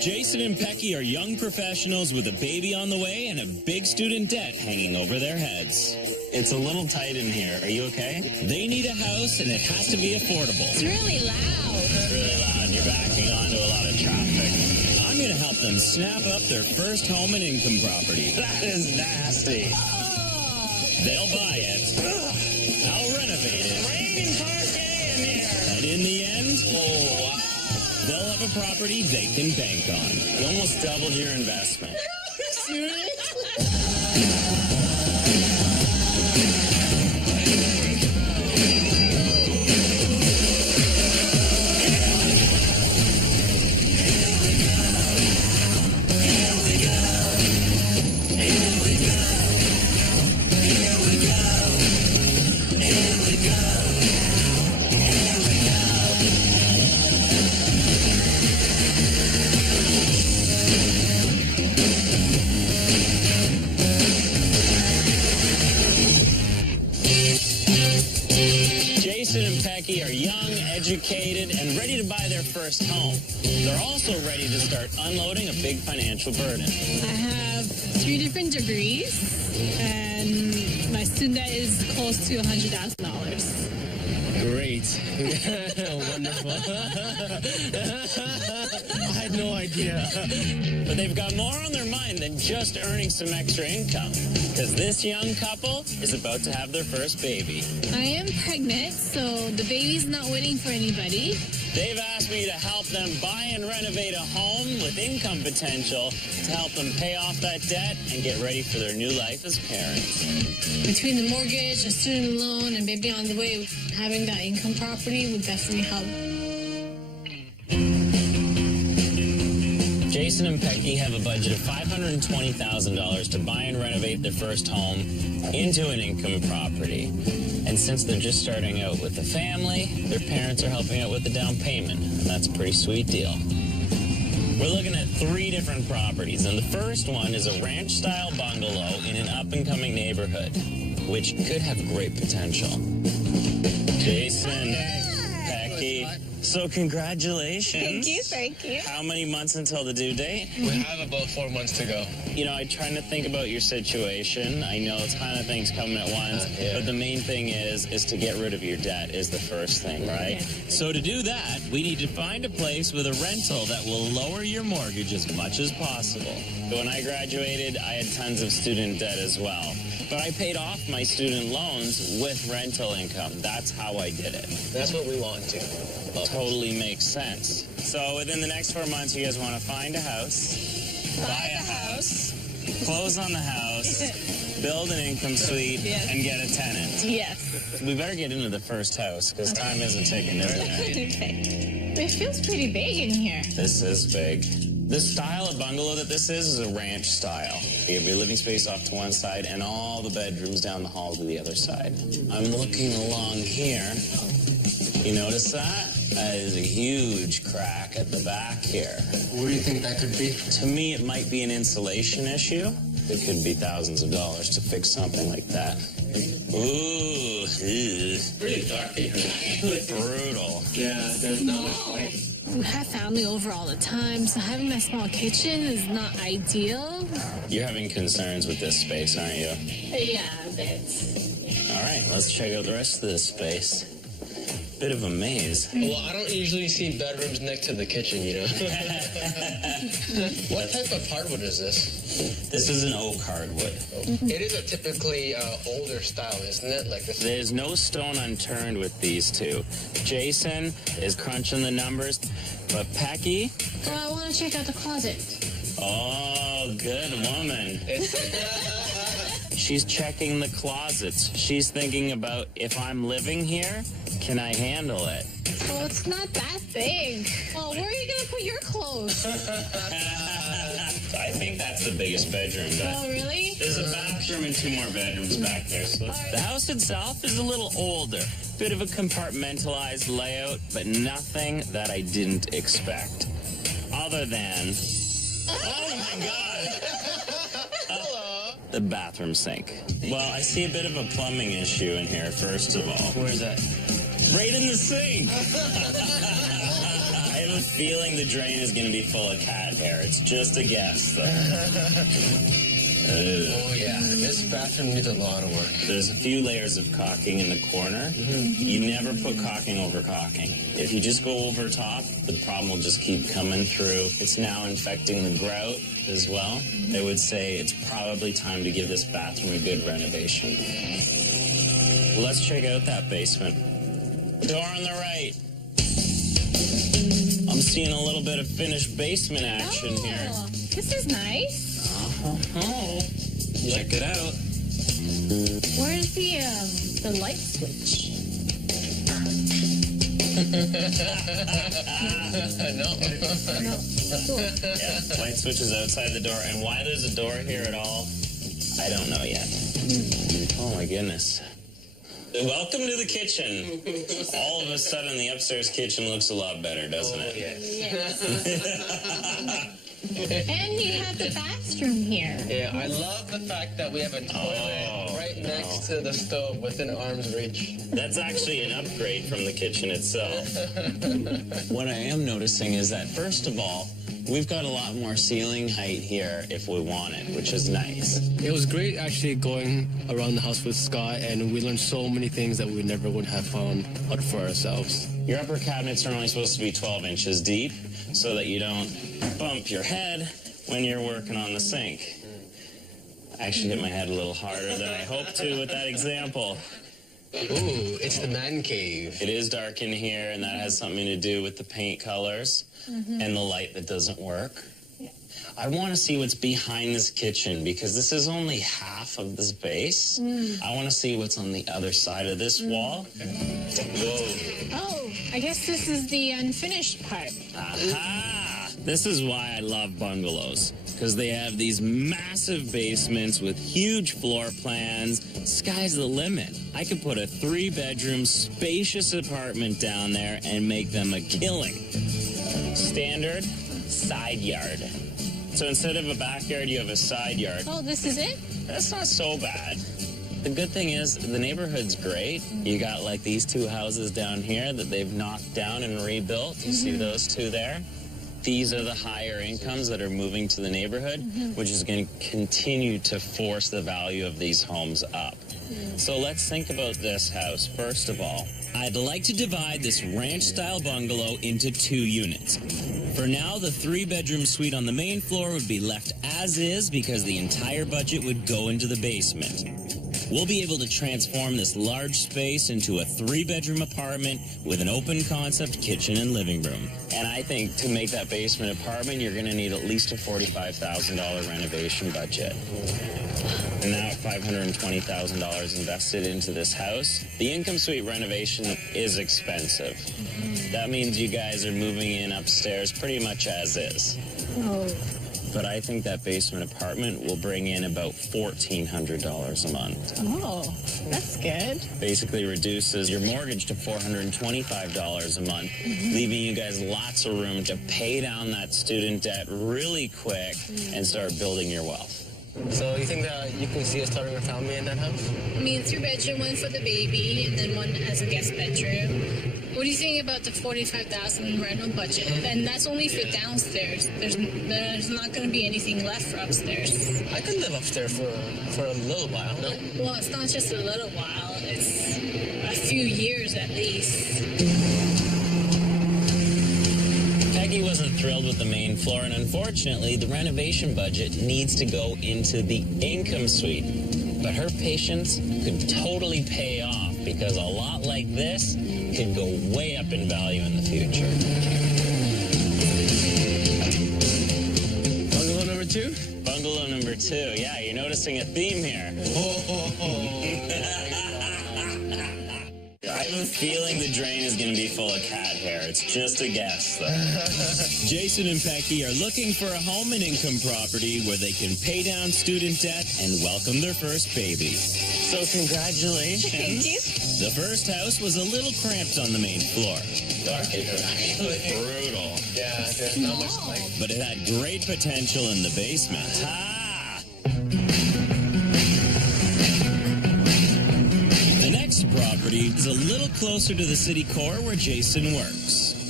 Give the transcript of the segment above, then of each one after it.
Jason and Pecky are young professionals with a baby on the way and a big student debt hanging over their heads. It's a little tight in here. Are you okay? They need a house, and it has to be affordable. It's really loud. It's really loud. You're backing onto a lot of traffic. I'm going to help them snap up their first home and income property. That is nasty. They'll buy it. I'll renovate it. Raining parquet in here. And in the end, they'll have a property they can bank on. You almost doubled your investment. Serious? Jason and Pecky are young, educated, and ready to buy their first home. They're also ready to start unloading a big financial burden. I have 3 different degrees, and my student debt is close to $100,000. Great. Wonderful. I had no idea. But they've got more on their mind than just earning some extra income, because this young couple is about to have their first baby. I am pregnant, so the baby's not waiting for anybody. They've asked me to help them buy and renovate a home with income potential to help them pay off that debt and get ready for their new life as parents. Between the mortgage, a student loan, and baby on the way, having that income property would definitely help. Jason and Pecky have a budget of $520,000 to buy and renovate their first home into an income property. And since they're just starting out with a family, their parents are helping out with the down payment. And that's a pretty sweet deal. We're looking at 3 different properties, and the first one is a ranch-style bungalow in an up-and-coming neighborhood, which could have great potential. Jason, Pecky, so congratulations. Thank you. How many months until the due date? We have about 4 months to go. You know, I try to think about your situation. I know a ton of things coming at once, but the main thing is to get rid of your debt is the first thing, right? Yeah. So to do that, we need to find a place with a rental that will lower your mortgage as much as possible. When I graduated, I had tons of student debt as well. But I paid off my student loans with rental income. That's how I did it. That's what we want to. Totally makes sense. So within the next 4 months, you guys want to find a house, buy a house, close on the house, build an income suite, and get a tenant. Yes. We better get into the first house, because time isn't ticking, is it? Okay. It feels pretty big in here. This is big. The style of bungalow that this is a ranch style. You have your living space off to one side and all the bedrooms down the hall to the other side. I'm looking along here. You notice that? That is a huge crack at the back here. What do you think that could be? To me, it might be an insulation issue. It could be thousands of dollars to fix something like that. Ooh. Pretty dark here. Brutal. Yeah, there's not much light. We have family over all the time, so having that small kitchen is not ideal. You're having concerns with this space, aren't you? Yeah, a bit. All right, let's check out the rest of this space. Bit of a maze. Well, I don't usually see bedrooms next to the kitchen, you know? What type of hardwood is this? This is an oak hardwood. It is a typically older style, isn't it? Like this. There's no stone unturned with these two. Jason is crunching the numbers, but Pecky? Well, I want to check out the closet. Oh, good woman. She's checking the closets. She's thinking about, if I'm living here, can I handle it? Well, it's not that big. Well, where are you going to put your clothes? I think that's the biggest bedroom. Oh, really? There's a bathroom and 2 more bedrooms back there. So the house itself is a little older. Bit of a compartmentalized layout, but nothing that I didn't expect. Other than... Oh, my God! The bathroom sink. Well, I see a bit of a plumbing issue in here, first of all. Where's that? Right in the sink! I have a a feeling the drain is going to be full of cat hair. It's just a guess, though. Oh, yeah. This bathroom needs a lot of work. There's a few layers of caulking in the corner. You never put caulking over caulking. If you just go over top, the problem will just keep coming through. It's now infecting the grout as well. I would say it's probably time to give this bathroom a good renovation. Let's check out that basement. Door on the right. I'm seeing a little bit of finished basement action here. This is nice. Oh, check it out. Where's the light switch? No. Yeah, light switch is outside the door. And why there's a door here at all, I don't know yet. Oh, my goodness. Welcome to the kitchen. All of a sudden, the upstairs kitchen looks a lot better, doesn't it? Yes. And you have the bathroom here. Yeah, I love the fact that we have a toilet right next to the stove within arm's reach. That's actually an upgrade from the kitchen itself. What I am noticing is that, first of all, we've got a lot more ceiling height here if we want it, which is nice. It was great actually going around the house with Scott, and we learned so many things that we never would have found out for ourselves. Your upper cabinets are only supposed to be 12 inches deep so that you don't bump your head when you're working on the sink. I actually hit my head a little harder than I hoped to with that example. Ooh, it's the man cave. It is dark in here, and that has something to do with the paint colors and the light that doesn't work. I want to see what's behind this kitchen because this is only half of the space. I want to see what's on the other side of this wall. Whoa. Oh, I guess this is the unfinished part. Aha! This is why I love bungalows, because they have these massive basements with huge floor plans. Sky's the limit. I could put a 3-bedroom, spacious apartment down there and make them a killing. Standard side yard. So instead of a backyard, you have a side yard. Oh, this is it? That's not so bad. The good thing is the neighborhood's great. You got like these 2 houses down here that they've knocked down and rebuilt. You see those 2 there? These are the higher incomes that are moving to the neighborhood, which is going to continue to force the value of these homes up. So let's think about this house. First of all, I'd like to divide this ranch-style bungalow into 2 units. For now, the 3-bedroom suite on the main floor would be left as is because the entire budget would go into the basement. We'll be able to transform this large space into a 3-bedroom apartment with an open concept kitchen and living room. And I think to make that basement apartment, you're going to need at least a $45,000 renovation budget. And now at $520,000 invested into this house, the income suite renovation is expensive. That means you guys are moving in upstairs pretty much as is. Oh. But I think that basement apartment will bring in about $1,400 a month. Oh, that's good. Basically reduces your mortgage to $425 a month, leaving you guys lots of room to pay down that student debt really quick and start building your wealth. So you think that you can see us starting a family in that house? I mean, 3-bedroom, 1 for the baby, and then 1 as a guest bedroom. What do you think about the $45,000 rental budget? And that's only for downstairs. There's not going to be anything left for upstairs. I could live upstairs for a little while, no? Well, it's not just a little while. It's a few years at least. Peggy wasn't thrilled with the main floor, and unfortunately, the renovation budget needs to go into the income suite. But her patience could totally pay off because a lot like this could go way up in value in the future. Bungalow number 2? Bungalow number 2. Yeah, you're noticing a theme here. I have a feeling the drain is going to be full of cat hair. It's just a guess, though. Jason and Becky are looking for a home and income property where they can pay down student debt and welcome their first baby. So congratulations. Thank you. The first house was a little cramped on the main floor. Dark in here, actually. Brutal. Yeah, there's not much light. But it had great potential in the basement. The next property is a little closer to the city core where Jason works.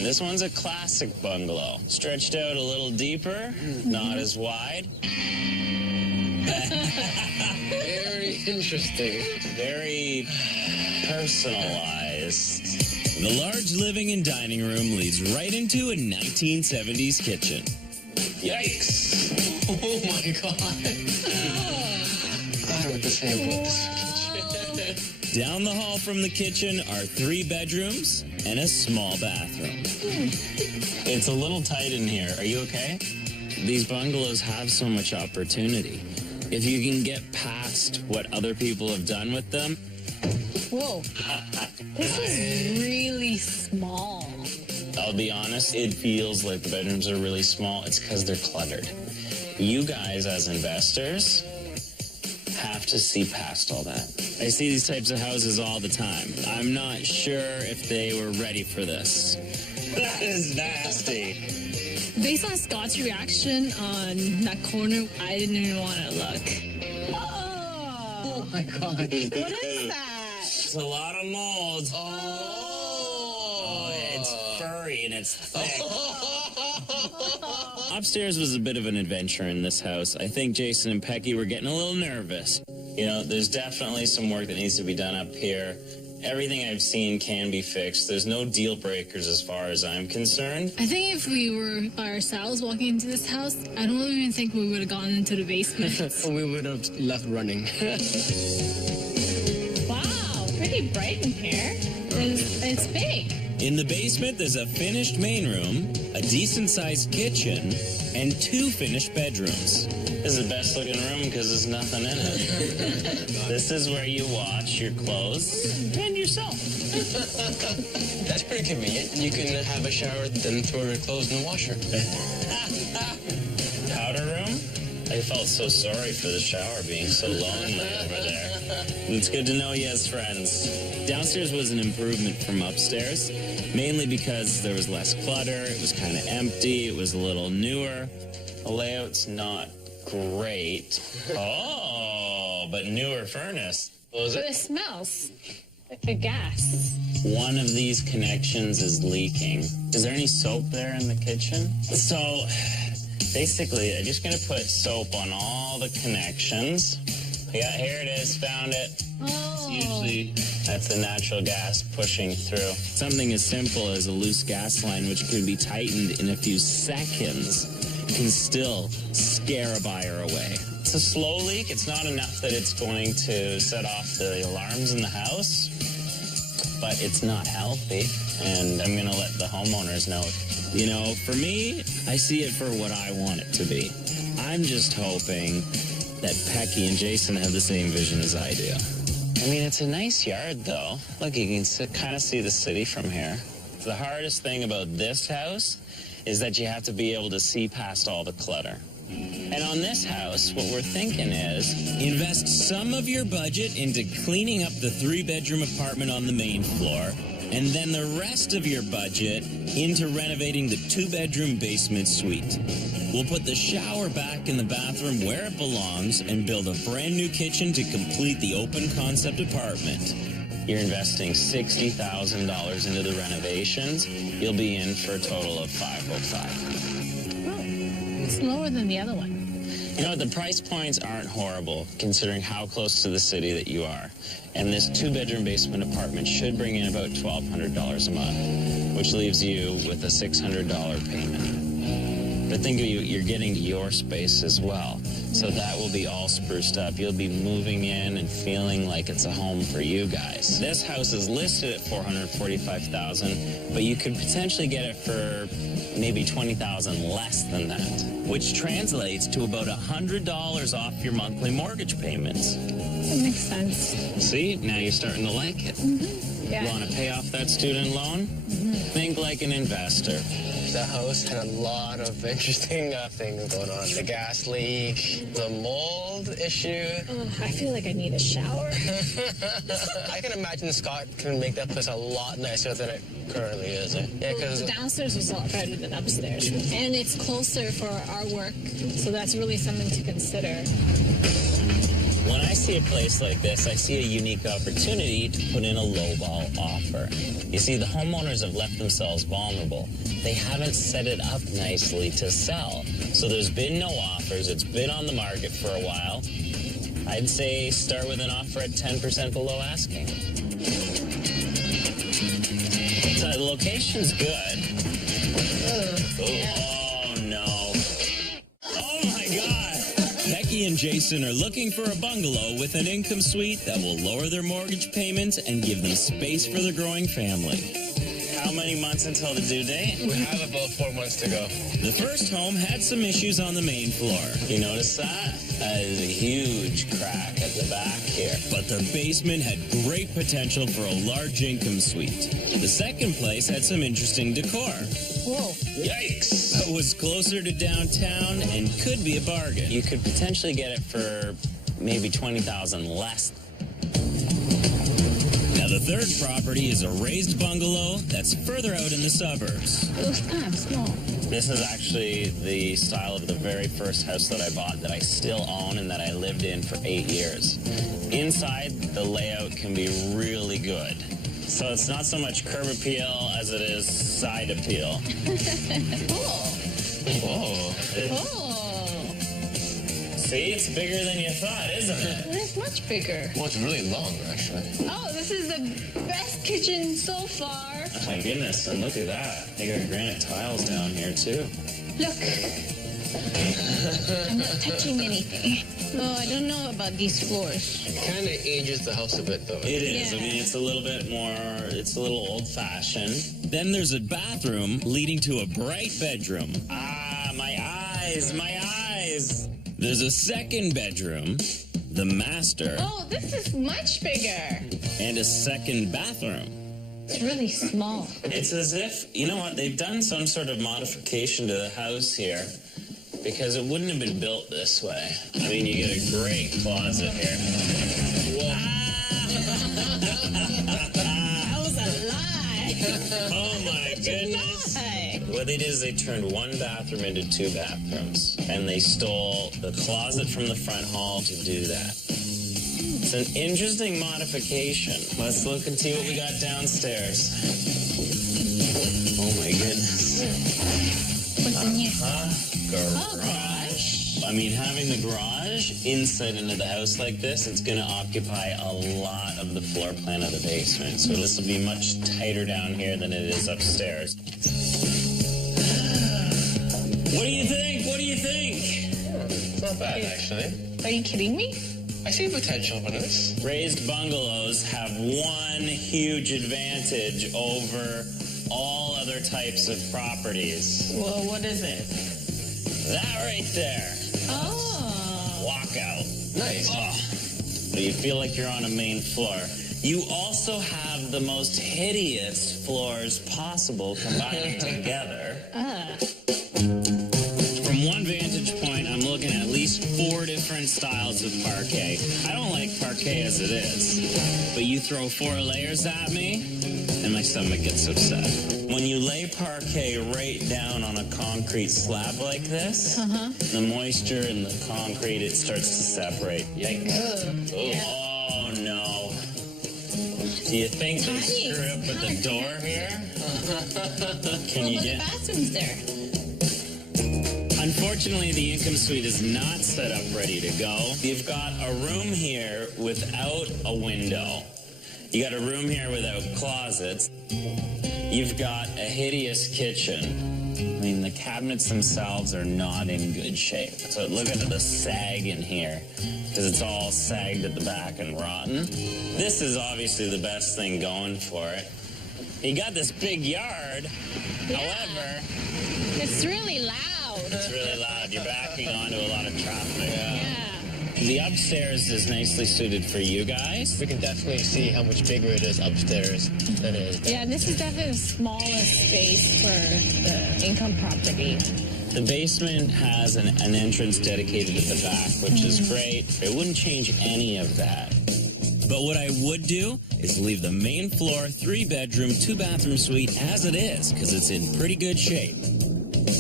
This one's a classic bungalow. Stretched out a little deeper, not as wide. Very interesting. Very personalized. The large living and dining room leads right into a 1970s kitchen. Yikes! Oh my God. I don't have the same books. Down the hall from the kitchen are 3 bedrooms and a small bathroom. It's a little tight in here. Are you okay? These bungalows have so much opportunity. If you can get past what other people have done with them. Whoa. This is really small. I'll be honest, it feels like the bedrooms are really small. It's because they're cluttered. You guys, as investors, have to see past all that. I see these types of houses all the time. I'm not sure if they were ready for this. That is nasty. Based on Scott's reaction on that corner, I didn't even want to look. Oh my God. What is that? It's a lot of mold. Oh, it's furry and it's thick. Upstairs was a bit of an adventure in this house. I think Jason and Pecky were getting a little nervous. You know, there's definitely some work that needs to be done up here. Everything I've seen can be fixed. There's no deal breakers as far as I'm concerned. I think if we were by ourselves walking into this house, I don't even think we would have gone into the basement. We would have left running. Wow, pretty bright in here. It's big. In the basement, there's a finished main room, a decent-sized kitchen, and 2 finished bedrooms. This is the best-looking room because there's nothing in it. This is where you wash your clothes and yourself. That's pretty convenient. You can have a shower, then throw your clothes in the washer. Powder room? I felt so sorry for the shower being so lonely over there. It's good to know he has friends. Downstairs was an improvement from upstairs, mainly because there was less clutter, it was kind of empty, it was a little newer. The layout's not great. Oh, but newer furnace. What was But it? it smells like a gas. One of these connections is leaking. Is there any soap there in the kitchen? So, basically, I'm just going to put soap on all the connections. Yeah, here it is. Found it. Oh. Usually, that's the natural gas pushing through. Something as simple as a loose gas line, which can be tightened in a few seconds, can still scare a buyer away. It's a slow leak. It's not enough that it's going to set off the alarms in the house, but it's not healthy, and I'm going to let the homeowners know. You know, for me, I see it for what I want it to be. I'm just hoping that Pecky and Jason have the same vision as I do. I mean, it's a nice yard, though. Look, you can kind of see the city from here. The hardest thing about this house is that you have to be able to see past all the clutter. And on this house, what we're thinking is invest some of your budget into cleaning up the 3-bedroom apartment on the main floor, and then the rest of your budget into renovating the 2-bedroom basement suite. We'll put the shower back in the bathroom where it belongs and build a brand new kitchen to complete the open concept apartment. You're investing $60,000 into the renovations. You'll be in for a total of $505,000. Oh, it's lower than the other one. You know, the price points aren't horrible considering how close to the city that you are. And this 2-bedroom basement apartment should bring in about $1,200 a month, which leaves you with a $600 payment. But think of you're getting your space as well. So that will be all spruced up. You'll be moving in and feeling like it's a home for you guys. This house is listed at $445,000, but you could potentially get it for maybe $20,000 less than that, which translates to about $100 off your monthly mortgage payments. That makes sense. See, now you're starting to like it. Yeah. You want to pay off that student loan? Think like an investor. The house had a lot of interesting things going on. The gas leak, the mold issue. Oh, I feel like I need a shower. I can imagine Scott can make that place a lot nicer than it currently is. Yeah, because Downstairs was a lot better than upstairs. And it's closer for our work, so that's really something to consider. When I see a place like this, I see a unique opportunity to put in a lowball offer. You see, the homeowners have left themselves vulnerable. They haven't set it up nicely to sell. So there's been no offers. It's been on the market for a while. I'd say start with an offer at 10% below asking. So the location's good. Oh, no. Oh, my God. Becky and Jason are looking for a bungalow with an income suite that will lower their mortgage payments and give them space for their growing family. How many months until the due date? We have about 4 months to go. The first home had some issues on the main floor. You notice that? That is a huge crack at the back here. But the basement had great potential for a large income suite. The second place had some interesting decor. Whoa. Yikes! It was closer to downtown and could be a bargain. You could potentially get it for maybe $20,000 less. Now, the third property is a raised bungalow that's further out in the suburbs. It looks kind of small. This is actually the style of the very first house that I bought that I still own and that I lived in for 8 years. Inside, the layout can be really good. So it's not so much curb appeal as it is side appeal. Oh. Oh. See, it's bigger than you thought, isn't it? It's much bigger. Well, it's really long, actually. Oh, this is the best kitchen so far. Oh my goodness, and look at that. They got granite tiles down here too. Look. I'm not touching anything. Oh, I don't know about these floors. It kind of ages the house a bit, though. It is. Yeah. I mean, it's a little bit more, it's a little old-fashioned. Then there's a bathroom leading to a bright bedroom. Ah, my eyes, my eyes. There's a second bedroom, the master, Oh, this is much bigger. and a second bathroom. It's really small. It's as if, you know what, they've done some sort of modification to the house here because it wouldn't have been built this way. I mean, you get a great closet here. That was a lie. Oh my goodness. Lie. What they did is they turned one bathroom into 2 bathrooms, and they stole the closet from the front hall to do that. It's an interesting modification. Let's look and see what we got downstairs. Oh my goodness. What's in here? Garage. I mean, having the garage inside into the house like this, it's going to occupy a lot of the floor plan of the basement. So this will be much tighter down here than it is upstairs. What do you think? What do you think? It's not bad, actually. Are you kidding me? I see potential for this. Raised bungalows have one huge advantage over all other types of properties. Well, what is it? That right there. Oh. Walk out. Nice. Oh. You feel like you're on a main floor. You also have the most hideous floors possible combined together. From one vantage point, I'm looking at least 4 different styles of parquet. I don't like parquet as it is, but you throw 4 layers at me, and my stomach gets upset. When you lay parquet right down on a concrete slab like this, the moisture in the concrete, it starts to separate. Yikes. Oh, no. Do you think they screwed up with the door here? Can you Well, get... the bathroom's there. Unfortunately, the income suite is not set up ready to go. You've got a room here without a window. You got a room here without closets. You've got a hideous kitchen. I mean, the cabinets themselves are not in good shape. So look at the sag in here, because it's all sagged at the back and rotten. This is obviously the best thing going for it. You got this big yard. Yeah. However, It's really loud. it's really loud. You're backing onto a lot of traffic. Yeah. The upstairs is nicely suited for you guys. We can definitely see how much bigger it is upstairs than it is. Yeah, this is definitely the smallest space for the income property. The basement has an entrance dedicated at the back, which is great. It wouldn't change any of that. But what I would do is leave the main floor 3-bedroom, 2-bathroom suite as it is, because it's in pretty good shape.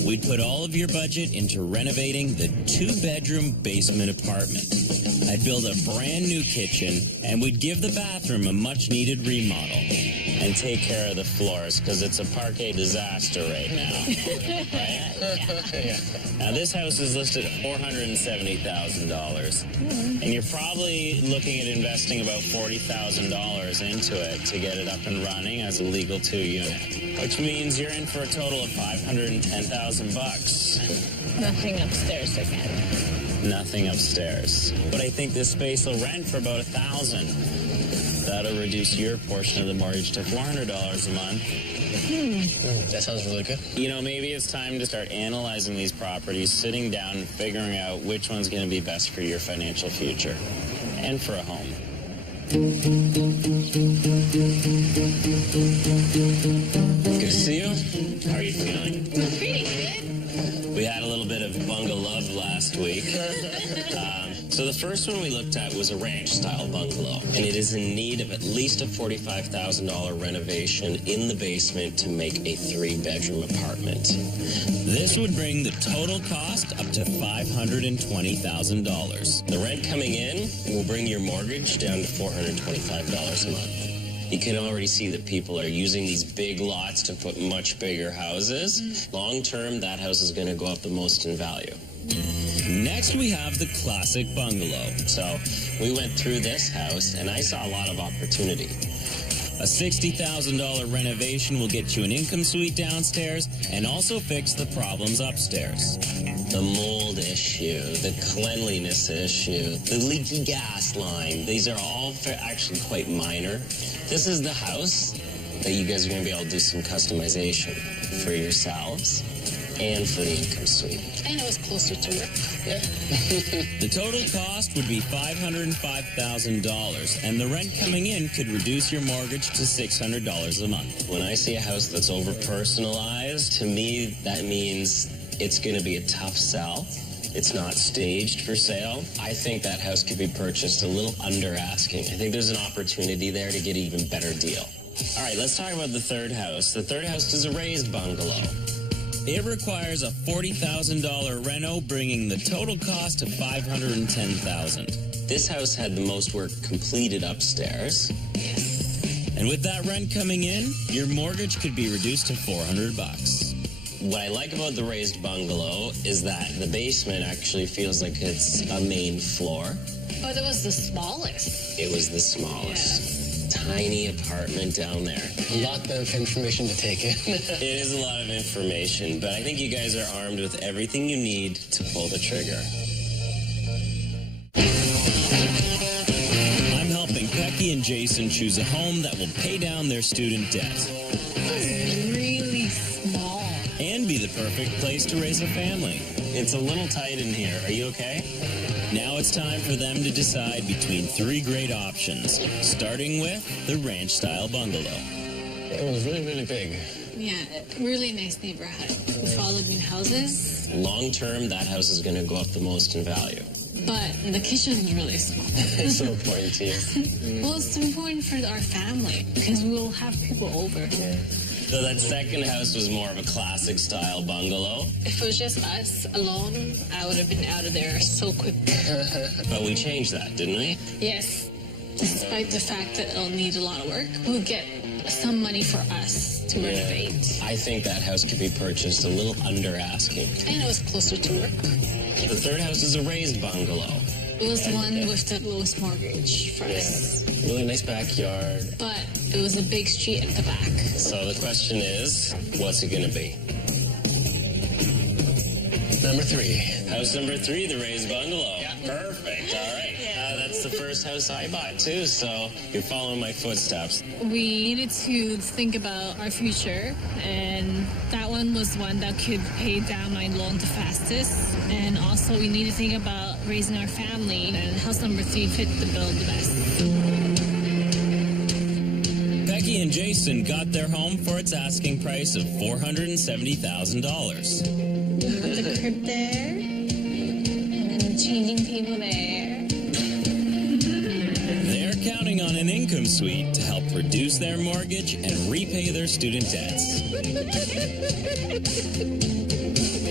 we'd put all of your budget into renovating the 2-bedroom basement apartment. I'd build a brand new kitchen, and we'd give the bathroom a much-needed remodel. And take care of the floors, because it's a parquet disaster right now. Right? Yeah. Now, this house is listed at $470,000. And you're probably looking at investing about $40,000 into it to get it up and running as a legal 2-unit. Which means you're in for a total of $510,000. Nothing upstairs again. Nothing upstairs. But I think this space will rent for about $1,000. That'll reduce your portion of the mortgage to $400 a month. That sounds really good. You know, maybe it's time to start analyzing these properties, sitting down and figuring out which one's going to be best for your financial future and for a home. Good to see you. How are you feeling? Pretty good. We had a little bit of bungalow love last week. So the first one we looked at was a ranch-style bungalow, and it is in need of at least a $45,000 renovation in the basement to make a 3-bedroom apartment. This would bring the total cost up to $520,000. The rent coming in will bring your mortgage down to $425 a month. You can already see that people are using these big lots to put much bigger houses. Long term, that house is going to go up the most in value. Next, we have the classic bungalow. So we went through this house, and I saw a lot of opportunity. A $60,000 renovation will get you an income suite downstairs and also fix the problems upstairs. The mold issue, the cleanliness issue, the leaky gas line, these are all actually quite minor. This is the house that you guys are going to be able to do some customization for yourselves and for the income suite. And it was closer to work. Yeah. The total cost would be $505,000, and the rent coming in could reduce your mortgage to $600 a month. When I see a house that's over-personalized, to me, that means it's going to be a tough sell. It's not staged for sale. I think that house could be purchased a little under asking. I think there's an opportunity there to get an even better deal. All right, let's talk about the third house. The third house is a raised bungalow. It requires a $40,000 reno, bringing the total cost to $510,000. This house had the most work completed upstairs. And with that rent coming in, your mortgage could be reduced to $400. What I like about the raised bungalow is that the basement actually feels like it's a main floor. But it was the smallest. It was the smallest. Tiny apartment down there. A lot of information to take in. It is a lot of information, but I think you guys are armed with everything you need to pull the trigger. I'm helping Becky and Jason choose a home that will pay down their student debt. It's really small. And be the perfect place to raise a family. It's a little tight in here. Are you okay? Now it's time for them to decide between 3 great options, starting with the ranch-style bungalow. It was really, really big. Yeah, really nice neighborhood with all the new houses. Long term, that house is going to go up the most in value. But the kitchen is really small. It's so important to you. Well, it's important for our family because we'll have people over. Yeah. So that second house was more of a classic style bungalow. If it was just us alone, I would have been out of there so quick. But we changed that, didn't we? Yes. Despite the fact that it'll need a lot of work, we'll get some money for us to renovate. I think that house could be purchased a little under asking. And it was closer to work. The third house is a raised bungalow. It was the one with the lowest mortgage for us. Really nice backyard. But it was a big street at the back. So the question is, what's it going to be? Number 3. House number 3, the raised bungalow. Yeah. Perfect. All right. That's the first house I bought, too, so you're following my footsteps. We needed to think about our future, and that one was one that could pay down my loan the fastest. And also, we need to think about raising our family, and house number 3 fit the bill the best. Becky and Jason got their home for its asking price of $470,000. The crib there, and then the changing table there. They're counting on an income suite to help reduce their mortgage and repay their student debts.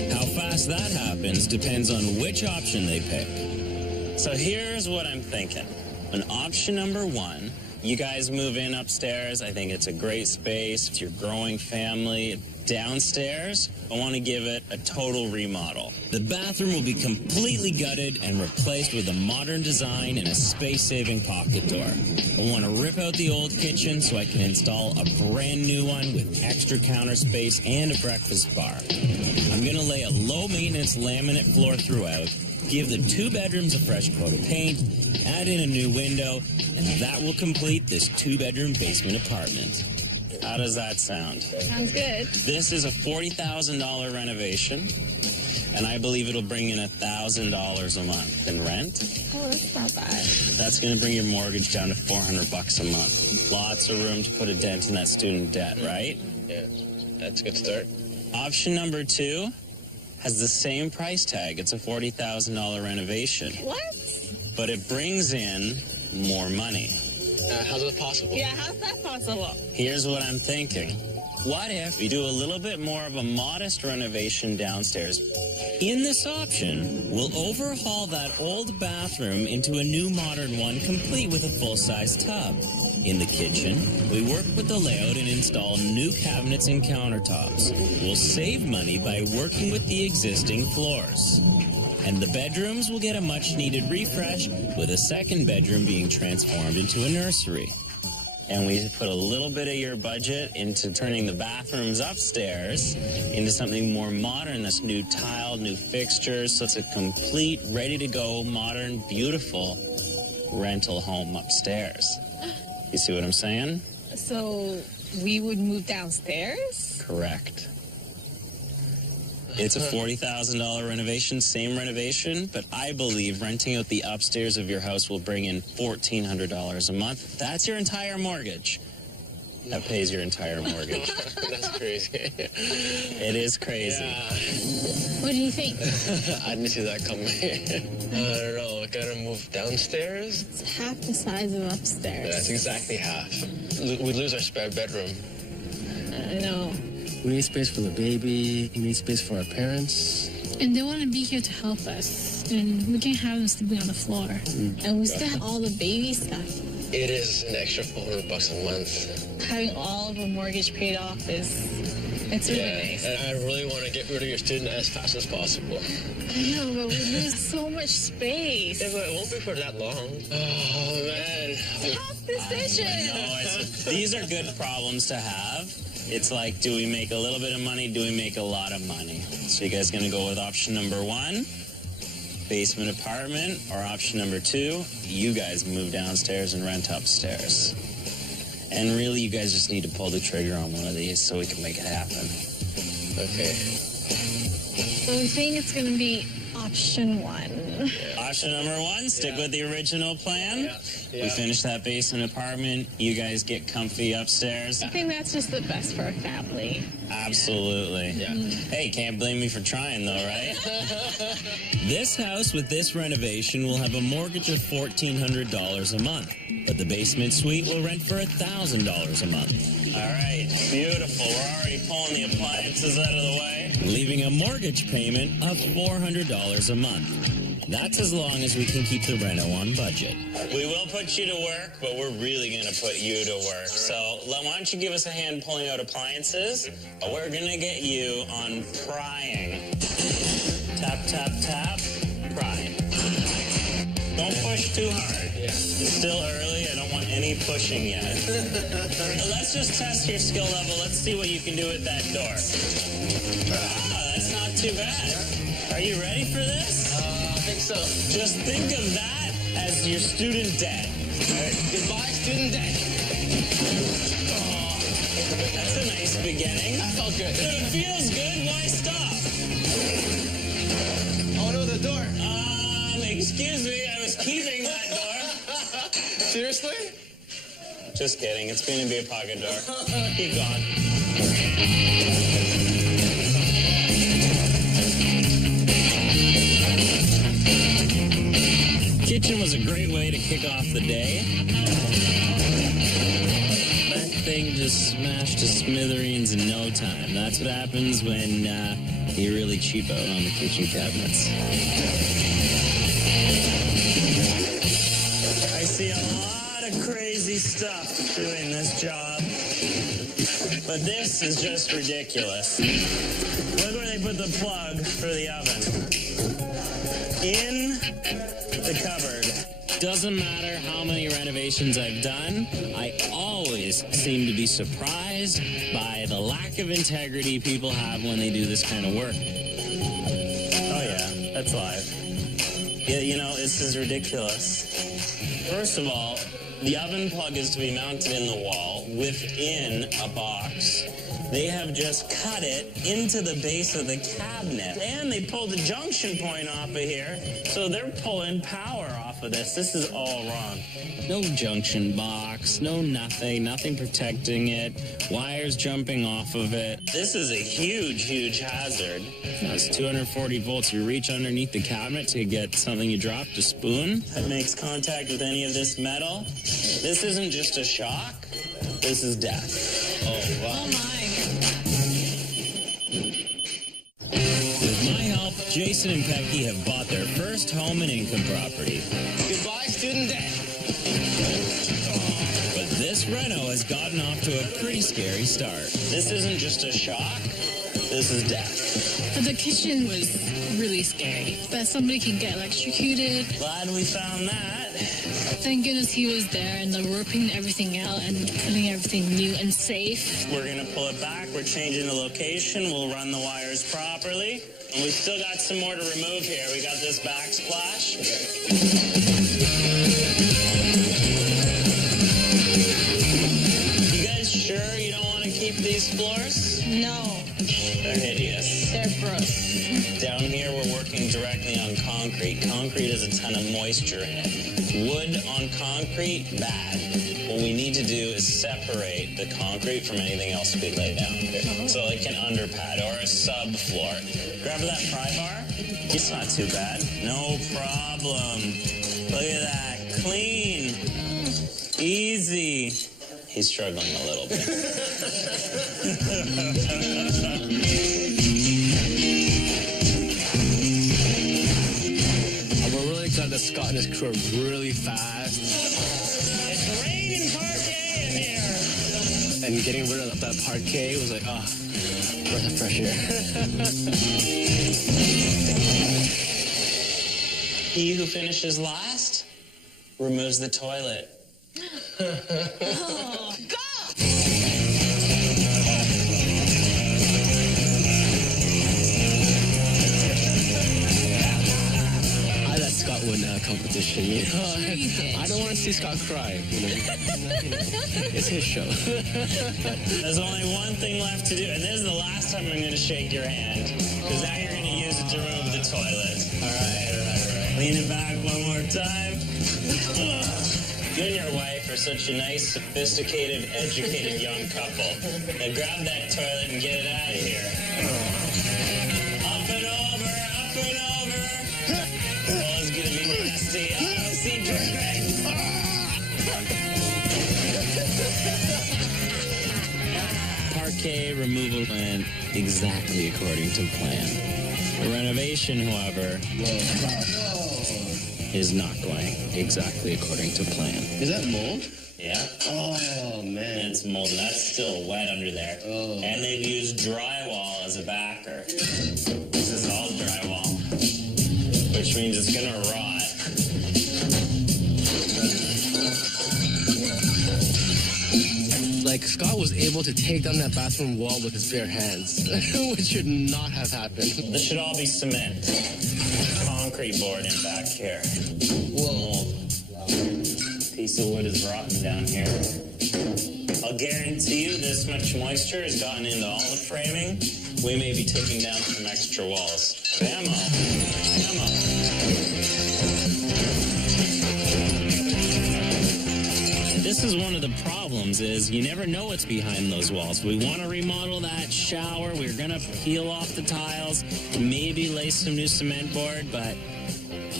fast that happens depends on which option they pick. So here's what I'm thinking. On option number 1, you guys move in upstairs. I think it's a great space. It's your growing family. Downstairs, I want to give it a total remodel. The bathroom will be completely gutted and replaced with a modern design and a space-saving pocket door. I want to rip out the old kitchen so I can install a brand new one with extra counter space and a breakfast bar. I'm going to lay a low-maintenance laminate floor throughout, give the 2 bedrooms a fresh coat of paint, add in a new window, and that will complete this 2-bedroom basement apartment. How does that sound? Sounds good. This is a $40,000 renovation, and I believe it'll bring in $1,000 a month in rent. Oh, that's not bad. That's going to bring your mortgage down to $400 a month. Lots of room to put a dent in that student debt, right? Yeah, that's a good start. Option number 2 has the same price tag. It's a $40,000 renovation. What? But it brings in more money. How's it possible? Yeah, how's that possible? Here's what I'm thinking. What if we do a little bit more of a modest renovation downstairs? In this option, we'll overhaul that old bathroom into a new modern one, complete with a full-size tub. In the kitchen, we work with the layout and install new cabinets and countertops. We'll save money by working with the existing floors. And the bedrooms will get a much-needed refresh, with a second bedroom being transformed into a nursery. And we put a little bit of your budget into turning the bathrooms upstairs into something more modern. That's new tile, new fixtures, so it's a complete, ready-to-go, modern, beautiful rental home upstairs. You see what I'm saying? So we would move downstairs? Correct. It's a $40,000 renovation, same renovation, but I believe renting out the upstairs of your house will bring in $1,400 a month. That's your entire mortgage. That pays your entire mortgage. That's crazy. It is crazy. Yeah. What do you think? I didn't see that coming. I don't know. I gotta move downstairs. It's half the size of upstairs. That's exactly half. We lose our spare bedroom. I know. We need space for the baby. We need space for our parents. And they want to be here to help us. And we can't have them sleeping on the floor. And we still have all the baby stuff. It is an extra $400 a month. Having all of a mortgage paid off it's really nice. And I really want to get rid of your student as fast as possible. I know, but we lose so much space. Yeah, but it won't be for that long. Oh, man. Tough decision. No, these are good problems to have. It's like, do we make a little bit of money? Do we make a lot of money? So you guys going to go with option number 1, basement apartment, or option number 2, you guys move downstairs and rent upstairs? And really, you guys just need to pull the trigger on one of these so we can make it happen. Okay. So I think it's going to be option 1. Option number 1, stick with the original plan. Yeah. We finish that basement apartment. You guys get comfy upstairs. I think that's just the best for a family. Absolutely. Yeah. Hey, can't blame me for trying though, right? This house with this renovation will have a mortgage of $1,400 a month, but the basement suite will rent for $1,000 a month. All right, beautiful. We're already pulling the appliances out of the way, leaving a mortgage payment of $400 a month. That's as long as we can keep the reno on budget. We will put you to work, but we're really going to put you to work. So why don't you give us a hand pulling out appliances? We're going to get you on prying. Tap, tap, tap, prying. Don't push too hard. It's still early. I don't want any pushing yet. Let's just test your skill level. Let's see what you can do with that door. That's not too bad. Are you ready for this? I think so. Just think of that as your student debt. Goodbye, student debt. Oh, that's a nice beginning. That felt good. If it feels good, why stop? Oh, no, the door. Excuse me, I was keeping that door. Seriously? Just kidding, it's going to be a pocket door. Keep going. Kitchen was a great way to kick off the day. That thing just smashed to smithereens in no time. That's what happens when You're really cheap out on the kitchen cabinets. I see a lot of crazy stuff doing this job, but this is just ridiculous. Look where they put the plug for the oven. In the cupboard. Doesn't matter how many renovations I've done, I always seem to be surprised by the lack of integrity people have when they do this kind of work. Oh yeah, that's live. Yeah, you know, this is ridiculous. First of all, the oven plug is to be mounted in the wall within a box. They have just cut it into the base of the cabinet. And they pulled the junction point off of here. So they're pulling power off of this. This is all wrong. No junction box, no nothing protecting it. Wires jumping off of it. This is a huge, huge hazard. It's 240 volts. You reach underneath the cabinet to get something you dropped, a spoon, that makes contact with any of this metal. This isn't just a shock. This is death. Oh, wow. Oh my. With my help, Jason and Pecky have bought their first home and income property. Goodbye, student debt. But this reno has gotten off to a pretty scary start. This isn't just a shock, this is death. But the kitchen was really scary. That somebody could get electrocuted. Glad we found that. Thank goodness he was there and they're ripping everything out and putting everything new and safe. We're gonna pull it back, we're changing the location, we'll run the wires properly. And we've still got some more to remove here. We got this backsplash. You guys sure you don't want to keep these floors? No, They're hideous. they're gross. Down here, we're working directly on concrete. Concrete has a ton of moisture in it. Wood on concrete, bad. What we need to do is separate the concrete from anything else we lay down. So like an underpad or a subfloor. Grab that pry bar. It's not too bad. No problem. Look at that. Clean. Easy. He's struggling a little bit. We're really glad that Scott and his crew are really fast. It's raining parquet in here. And getting rid of that parquet was like, breath of fresh air. He who finishes last removes the toilet. Oh, go! I let Scott win that competition, you know. I don't want to see Scott cry, you know. It's his show. There's only one thing left to do, and this is the last time I'm going to shake your hand, because now you're going to use it to remove the toilet. All right. Lean it back one more time. You and your wife are such a nice, sophisticated, educated young couple. Now grab that toilet and get it out of here. Up and over, up and over. Oh, it's going to be nasty. Oh, see dripping. Parquet removal went exactly according to plan. The renovation, however, is not going exactly according to plan. Is that mold? Yeah. Oh, man. It's mold, and that's still wet under there. Oh. And they've used drywall as a backer. This is all drywall, which means it's gonna rot. Like, Scott was able to take down that bathroom wall with his bare hands, which should not have happened. This should all be cement. Concrete board in back here. Whoa. Piece of wood is rotten down here. I'll guarantee you this much moisture has gotten into all the framing. We may be taking down some extra walls. Ammo. This is one of the problems, is you never know what's behind those walls. We want to remodel that shower. We're going to peel off the tiles, maybe lay some new cement board, but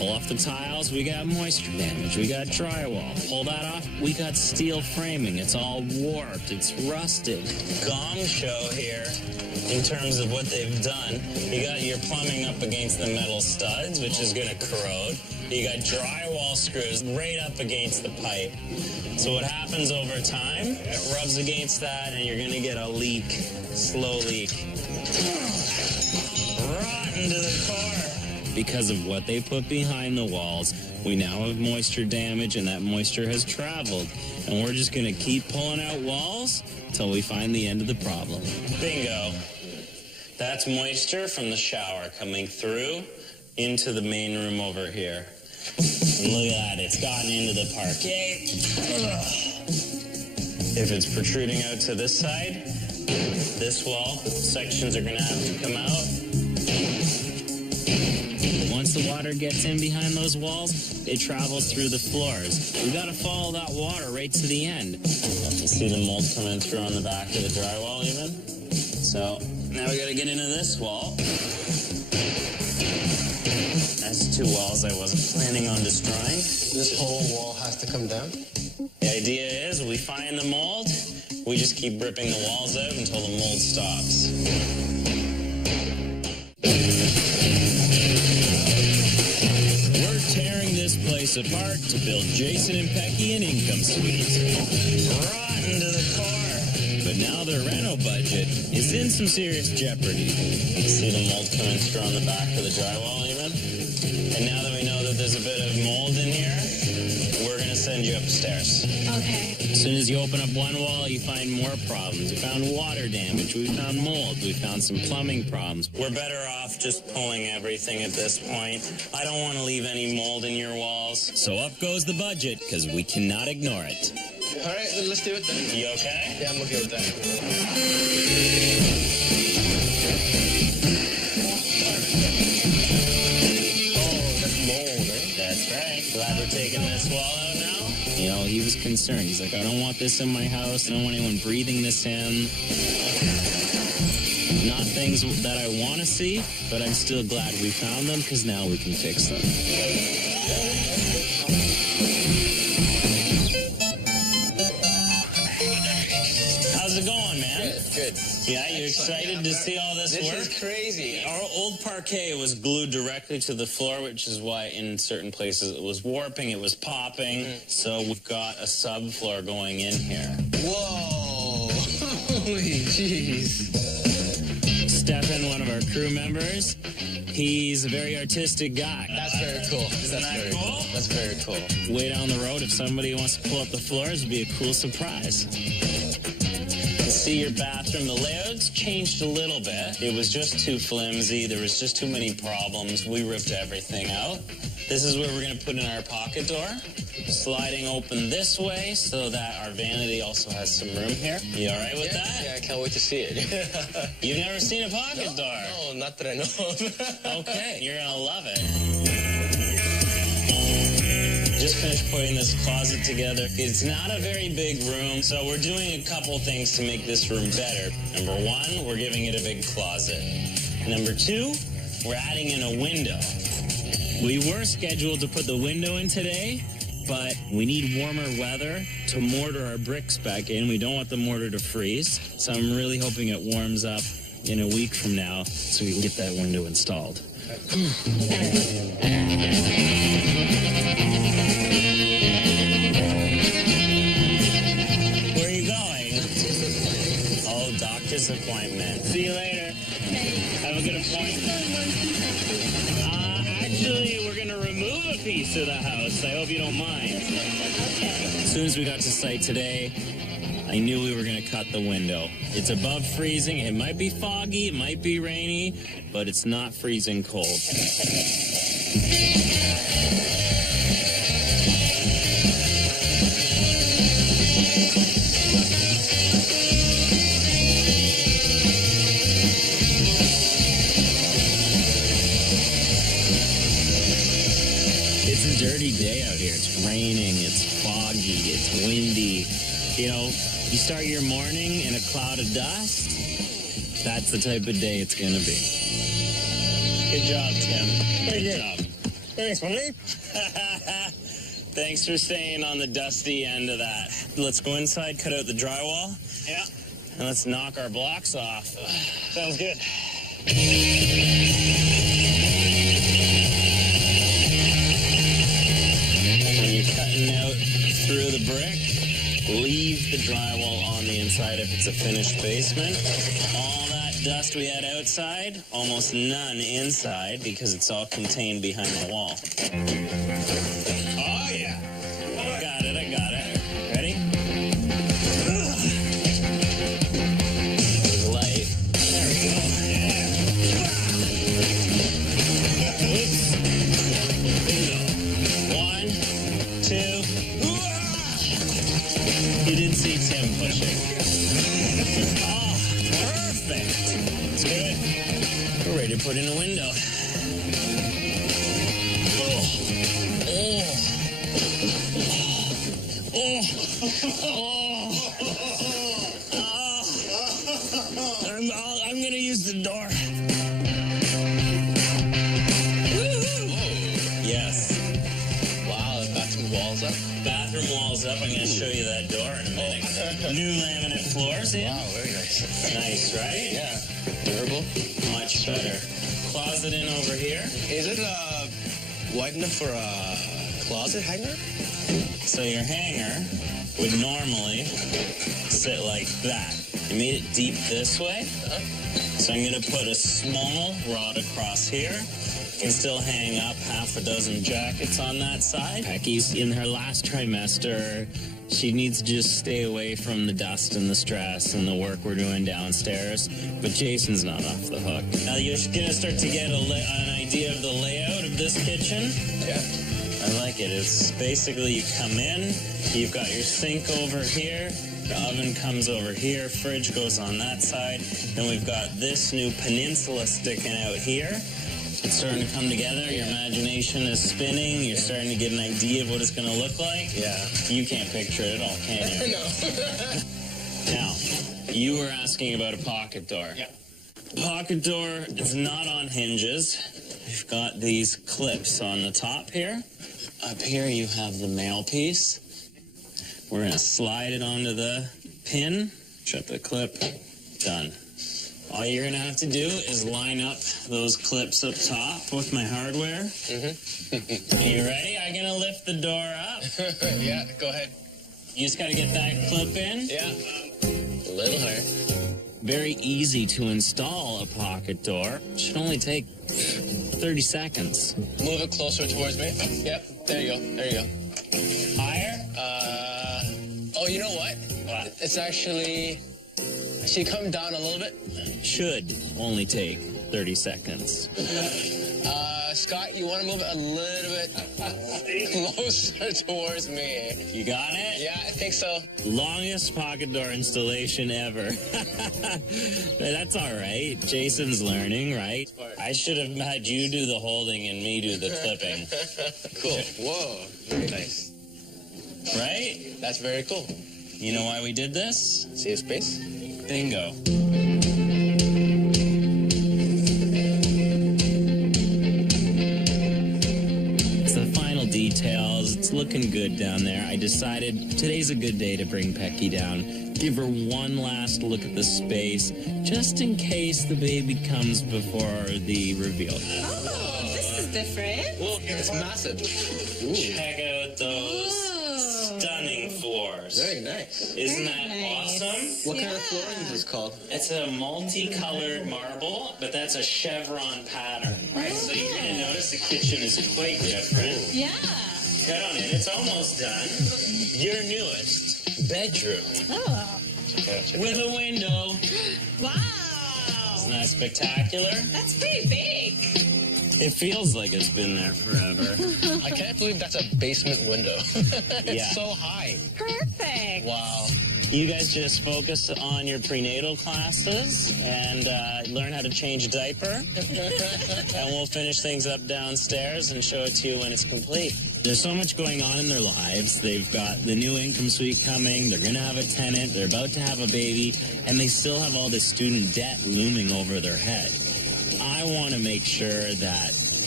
Pull off the tiles, we got moisture damage. We got drywall. Pull that off, we got steel framing. It's all warped. It's rusted. Gong show here in terms of what they've done. You got your plumbing up against the metal studs, which is going to corrode. You got drywall screws right up against the pipe. So what happens over time, it rubs against that and you're going to get a leak, slow leak. Rotten to the core. Because of what they put behind the walls, we now have moisture damage and that moisture has traveled. And we're just going to keep pulling out walls until we find the end of the problem. Bingo. That's moisture from the shower coming through into the main room over here. And look at that, it's gotten into the parquet. If it's protruding out to this side, this wall, sections are gonna have to come out. Once the water gets in behind those walls, it travels through the floors. We gotta follow that water right to the end. You see the mold coming through on the back of the drywall even? So now we gotta get into this wall. That's two walls I wasn't planning on destroying. This whole wall has to come down? The idea is we find the mold, we just keep ripping the walls out until the mold stops. We're tearing this place apart to build Jason and Pecky an income suite. Rotten to the core. But now their reno budget is in some serious jeopardy. You see the mold coming through on the back of the drywall even? And now that we know that there's a bit of mold in here, we're going to send you upstairs. Okay. As soon as you open up one wall, you find more problems. We found water damage. We found mold. We found some plumbing problems. We're better off just pulling everything at this point. I don't want to leave any mold in your walls. So up goes the budget, because we cannot ignore it. All right, then let's do it then. You okay? Yeah, I'm okay with that. That's right. Glad we're taking this wall out now. You know, he was concerned. He's like, I don't want this in my house. I don't want anyone breathing this in. Not things that I want to see, but I'm still glad we found them because now we can fix them. How's it going, man? Good. Yeah, you excited to see all this work? This is crazy. Our old parquet was glued directly to the floor, which is why in certain places it was warping, it was popping. So we've got a subfloor going in here. Whoa. Holy jeez. Stefan, one of our crew members, he's a very artistic guy. That's very cool. Isn't that cool? That's very cool. Way down the road, if somebody wants to pull up the floors, it'd be a cool surprise. See your bathroom, the layout's changed a little bit. It was just too flimsy. There was just too many problems. We ripped everything out. This is where we're going to put in our pocket door. Sliding open this way so that our vanity also has some room here. You all right with that? Yeah, I can't wait to see it. You've never seen a pocket door? No, not that I know of. Okay, you're going to love it. Just finished putting this closet together. It's not a very big room, so we're doing a couple things to make this room better. Number one, we're giving it a big closet. Number two, we're adding in a window. We were scheduled to put the window in today, but we need warmer weather to mortar our bricks back in. We don't want the mortar to freeze, so I'm really hoping it warms up in a week from now so we can get that window installed. Where are you going? Oh, doctor's appointment. See you later. Have a good appointment. Actually, we're going to remove a piece of the house. I hope you don't mind. As soon as we got to site today, I knew we were going to cut the window. It's above freezing. It might be foggy, it might be rainy, but it's not freezing cold. It's a dirty day out here. It's raining, it's foggy, it's windy. You know, you start your morning in a cloud of dust, that's the type of day it's going to be. Good job, Tim. Good job. Thanks, buddy. Thanks for staying on the dusty end of that. Let's go inside, cut out the drywall. Yeah. And let's knock our blocks off. Sounds good. When you're cutting out through the brick, leave the drywall on the inside if it's a finished basement. All that dust we had outside, almost none inside because it's all contained behind the wall. Oh, yeah. I got it. Ready? Light. There we go. Oops. Bingo. 1, 2. You didn't see Tim pushing. Oh, perfect. It's good. We're ready to put in a window. I'm gonna use the door. Yes. Wow, the bathroom walls up. Bathroom walls up. I'm gonna show you that door in a minute. New laminate floors in. Wow, very nice. Nice, right? Yeah. Durable. Much better. Closet in over here. Is it wide enough for a closet hanger? So your hanger would normally sit like that. I made it deep this way. So I'm going to put a small rod across here. Can still hang up half a dozen jackets on that side. Becky's in her last trimester. She needs to just stay away from the dust and the stress and the work we're doing downstairs. But Jason's not off the hook. Now you're going to start to get an idea of the layout of this kitchen. Yeah. I like it. It's basically you come in, you've got your sink over here, the oven comes over here, fridge goes on that side, then we've got this new peninsula sticking out here. It's starting to come together. Your imagination is spinning. You're starting to get an idea of what it's going to look like. Yeah. You can't picture it at all, can you? No. Now, you were asking about a pocket door. Yeah. Pocket door is not on hinges. We've got these clips on the top here. Up here you have the male piece. We're going to slide it onto the pin. Shut the clip. Done. All you're going to have to do is line up those clips up top with my hardware. Mm-hmm. Are you ready? I'm going to lift the door up. Yeah, go ahead. You just got to get that clip in. Yeah. A little higher. Very easy to install a pocket door. Should only take 30 seconds. Move it closer towards me. Yep, there you go. There you go. Higher? Oh, you know what? What? It's actually come down a little bit. Should only take 30 seconds. Scott, you want to move it a little bit closer towards me? You got it? Yeah, I think so. Longest pocket door installation ever. That's all right. Jason's learning, right? I should have had you do the holding and me do the clipping. Cool. Whoa, very nice. Right? That's very cool. You know why we did this? Save space. Bingo. Details. It's looking good down there. I decided today's a good day to bring Pecky down. Give her one last look at the space, just in case the baby comes before the reveal. Oh, this is different. Well, it's massive. Ooh. Check out those stunning floors. Very nice. Isn't Very that nice. awesome? What kind of flooring is this called? It's a multicolored marble, but that's a chevron pattern. Right? So you're going to notice the kitchen is quite different. Yeah. Cut on it. It's almost done. Your newest bedroom Oh. with a window. Wow. Isn't that spectacular? That's pretty big. It feels like it's been there forever. I can't believe that's a basement window. It's Yeah. so high. Perfect. Wow. You guys just focus on your prenatal classes and learn how to change a diaper. And we'll finish things up downstairs and show it to you when it's complete. There's so much going on in their lives. They've got the new income suite coming. They're going to have a tenant. They're about to have a baby. And they still have all this student debt looming over their head. I want to make sure that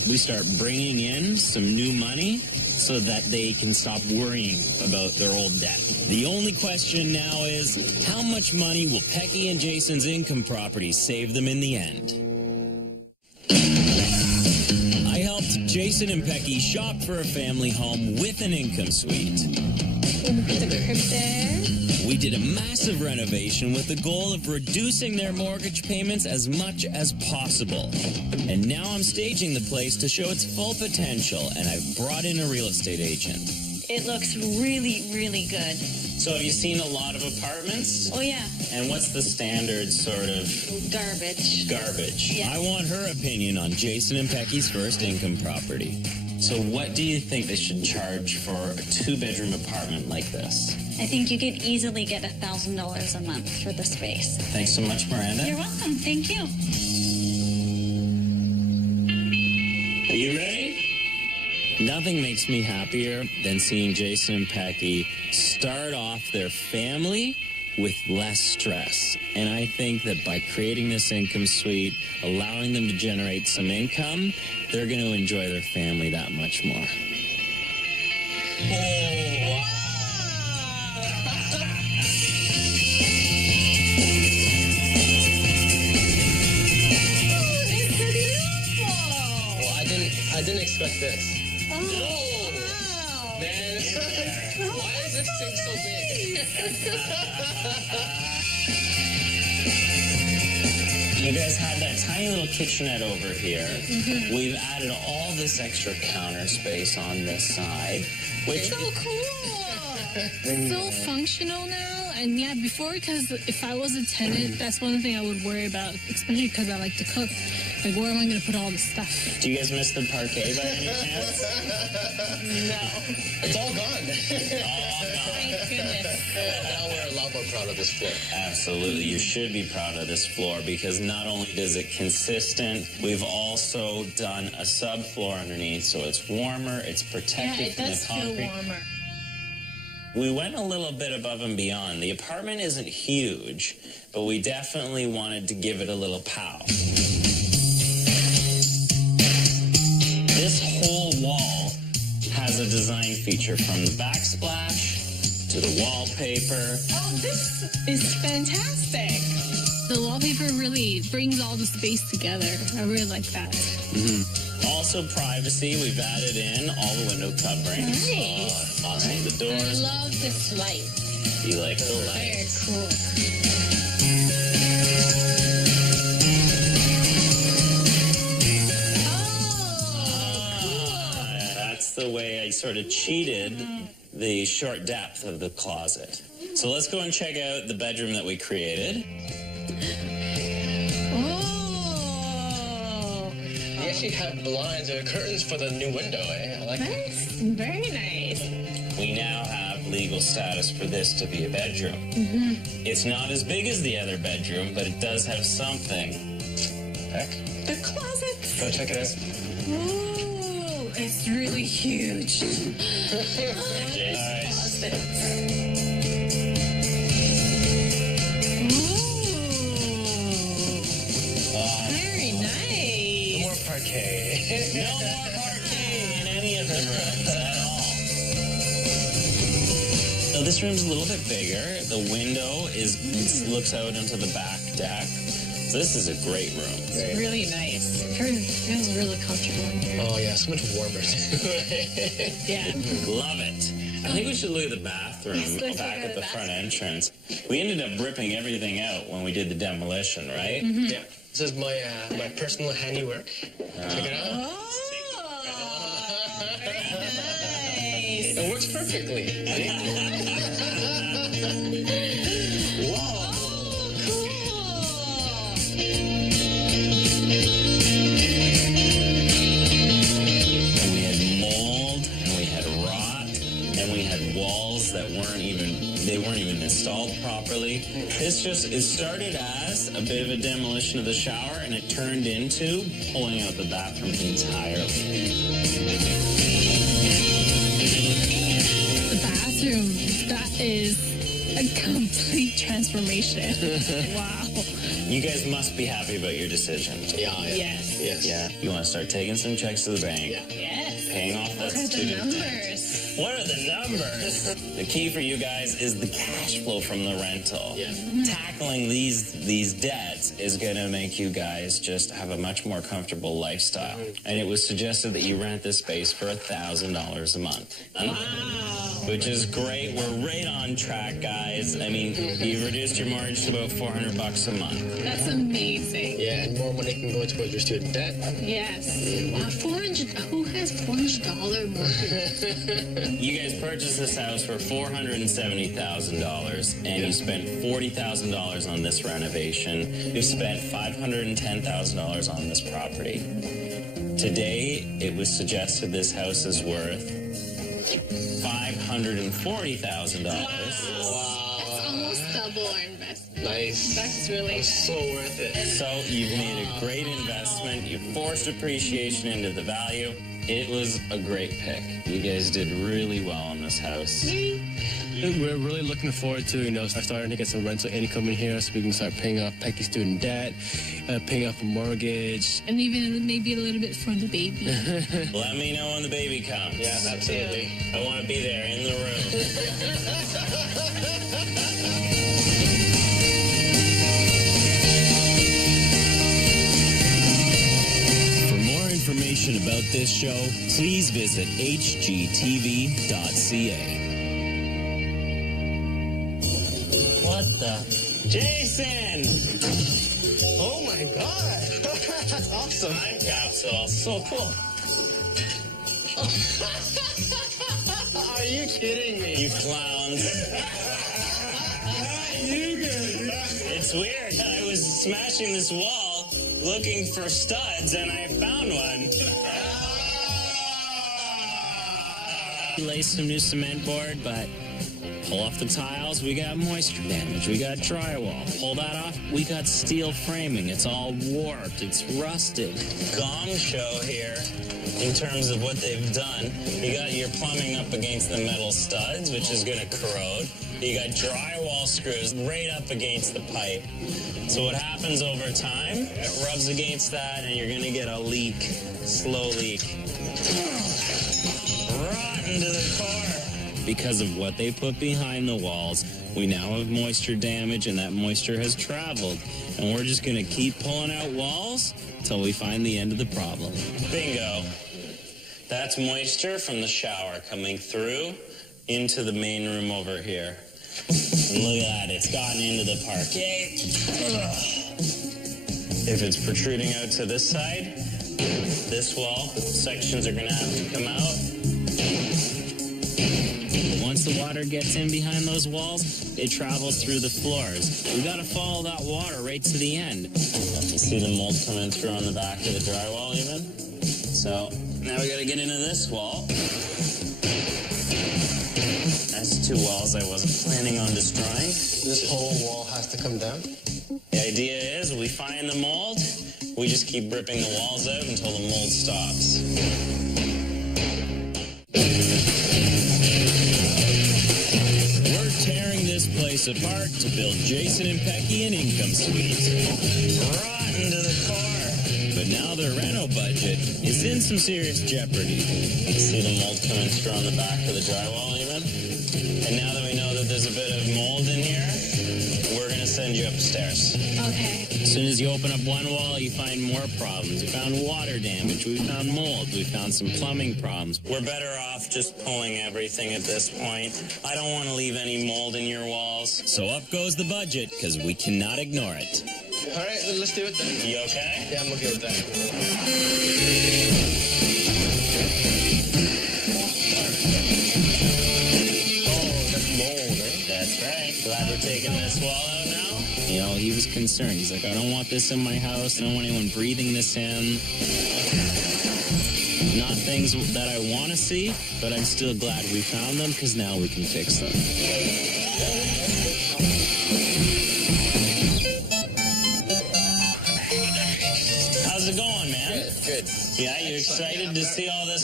we start bringing in some new money so that they can stop worrying about their old debt. The only question now is, how much money will Pecky and Jason's income property save them in the end? I helped Jason and Pecky shop for a family home with an income suite. Put the crib there. We did a massive renovation with the goal of reducing their mortgage payments as much as possible. And now I'm staging the place to show its full potential, and I've brought in a real estate agent. It looks really, really good. So have you seen a lot of apartments? Oh, yeah. And what's the standard sort of Garbage. garbage? Yes. I want her opinion on Jason and Pecky's first income property. So what do you think they should charge for a 2-bedroom apartment like this? I think you could easily get $1,000 a month for the space. Thanks so much, Miranda. You're welcome. Thank you. Are you ready? Nothing makes me happier than seeing Jason and Pecky start off their family with less stress. And I think that by creating this income suite, allowing them to generate some income, they're going to enjoy their family that much more. Well, I didn't expect this. Oh, Man, wow. why is this thing so big? You guys have that tiny little kitchenette over here. We've added all this extra counter space on this side, which So cool. So functional now. And yeah, before, because if I was a tenant, that's one thing I would worry about, especially because I like to cook. Like, where am I going to put all this stuff? do you guys miss the parquet by any chance? It's all gone. Thank goodness. Now we're a lot more proud of this floor. Absolutely. You should be proud of this floor because not only is it consistent, we've also done a subfloor underneath so it's warmer, it's Yeah, protected it from does the feel concrete. warmer. We went a little bit above and beyond. The apartment isn't huge, but we definitely wanted to give it a little pow. This whole wall has a design feature from the backsplash to the wallpaper. Oh, this is fantastic. The wallpaper really brings all the space together. I really like that. Also privacy, we've added in all the window coverings. Nice. Awesome. The I doors, love this light. you like the Very lights. cool. That's the way I sort of cheated the short depth of the closet. So let's go and check out the bedroom that we created. Oh, You actually have blinds or curtains for the new window, eh? I like it. that's very nice. We now have legal status for this to be a bedroom. It's not as big as the other bedroom, but it does have something. Heck. The closets. Go check it out. Ooh, it's really huge. Nice. Closets. Ooh, very nice. More parquet. No more parking in any of the rooms at all. So this room's a little bit bigger. The window looks out into the back deck. So this is a great room. It's really nice. Feels really comfortable in here. Oh, yeah, so much warmer, too. Yeah. Love it. I think we should look at the bathroom Let's go back check at out the the front entrance. We ended up ripping everything out when we did the demolition, right? Yeah. This is my personal handiwork. Check it out. Oh, very nice. It works perfectly. Oh, cool. And we had mold, and we had rot, and we had walls that weren't even installed properly. It started as a bit of a demolition of the shower, and it turned into pulling out the bathroom entirely. The bathroom, that is A complete transformation. Wow. You guys must be happy about your decision. Yeah. Yes. Yes. Yeah. You want to start taking some checks to the bank. Yeah. Yes. Paying off that What are the student debt. numbers? What are the numbers? The key for you guys is the cash flow from the rental. Yeah. Tackling these debts is going to make you guys just have a much more comfortable lifestyle. And it was suggested that you rent this space for $1,000 a month. Which is great. We're right on track, guys. I mean, you've reduced your mortgage to about $400 a month. That's amazing. Yeah, and more money can go towards your student debt. Yes. Wow, 400. Who has $400 mortgage? You guys purchased this house for $470,000, and you spent $40,000 on this renovation. You've spent $510,000 on this property. Today, it was suggested this house is worth $540,000. That's almost double our investment. Nice. That's really So worth it. So you've made a great investment. You forced appreciation into the value. It was a great pick. You guys did really well on this house. We're really looking forward to, starting to get some rental income in here so we can start paying off Peggy's student debt, paying off a mortgage. And even maybe a little bit for the baby. Let me know when the baby comes. Yeah, absolutely. I want to be there in the room. For more information about this show, please visit hgtv.ca. What the? Jason! Oh my God! That's awesome. Time capsule. So cool. Are you kidding me? You clowns. It's weird. I was smashing this wall looking for studs and I found one. Lay some new cement board, but pull off the tiles, we got moisture damage. We got drywall. Pull that off, we got steel framing. It's all warped. It's rusted. Gong show here in terms of what they've done. You got your plumbing up against the metal studs, which is going to corrode. You got drywall screws right up against the pipe. So what happens over time, it rubs against that and you're going to get a leak, slow leak. Rotten to the core. Because of what they put behind the walls, we now have moisture damage, and that moisture has traveled. And we're just going to keep pulling out walls until we find the end of the problem. Bingo. That's moisture from the shower coming through into the main room over here. And look at that, it's gotten into the parquet. If it's protruding out to this side, this wall, sections are going to have to come out. Once the water gets in behind those walls, it travels through the floors. We got to follow that water right to the end. You see the mold coming through on the back of the drywall even? So now we got to get into this wall. That's two walls I wasn't planning on destroying. This whole wall has to come down? The idea is we find the mold, we just keep ripping the walls out until the mold stops. We're tearing this place apart to build Jason and Pecky an income suite. Rotten to the core. But now their reno budget is in some serious jeopardy. See the mold coming through on the back of the drywall even? And now that we know that there's a bit of mold in here, we're going to send you upstairs. Okay. As soon as you open up one wall, you find more problems. We found water damage. We found mold. We found some plumbing problems. We're better off just pulling everything at this point. I don't want to leave any mold in your walls. So up goes the budget, because we cannot ignore it. All right, let's do it then. You okay? Yeah, I'm okay with that. That's right. Glad we're taking this wall out now. You know, he was concerned. He's like, I don't want this in my house. I don't want anyone breathing this in. Not things that I want to see, but I'm still glad we found them because now we can fix them. How's it going, man? Good. Yeah, you excited to see all this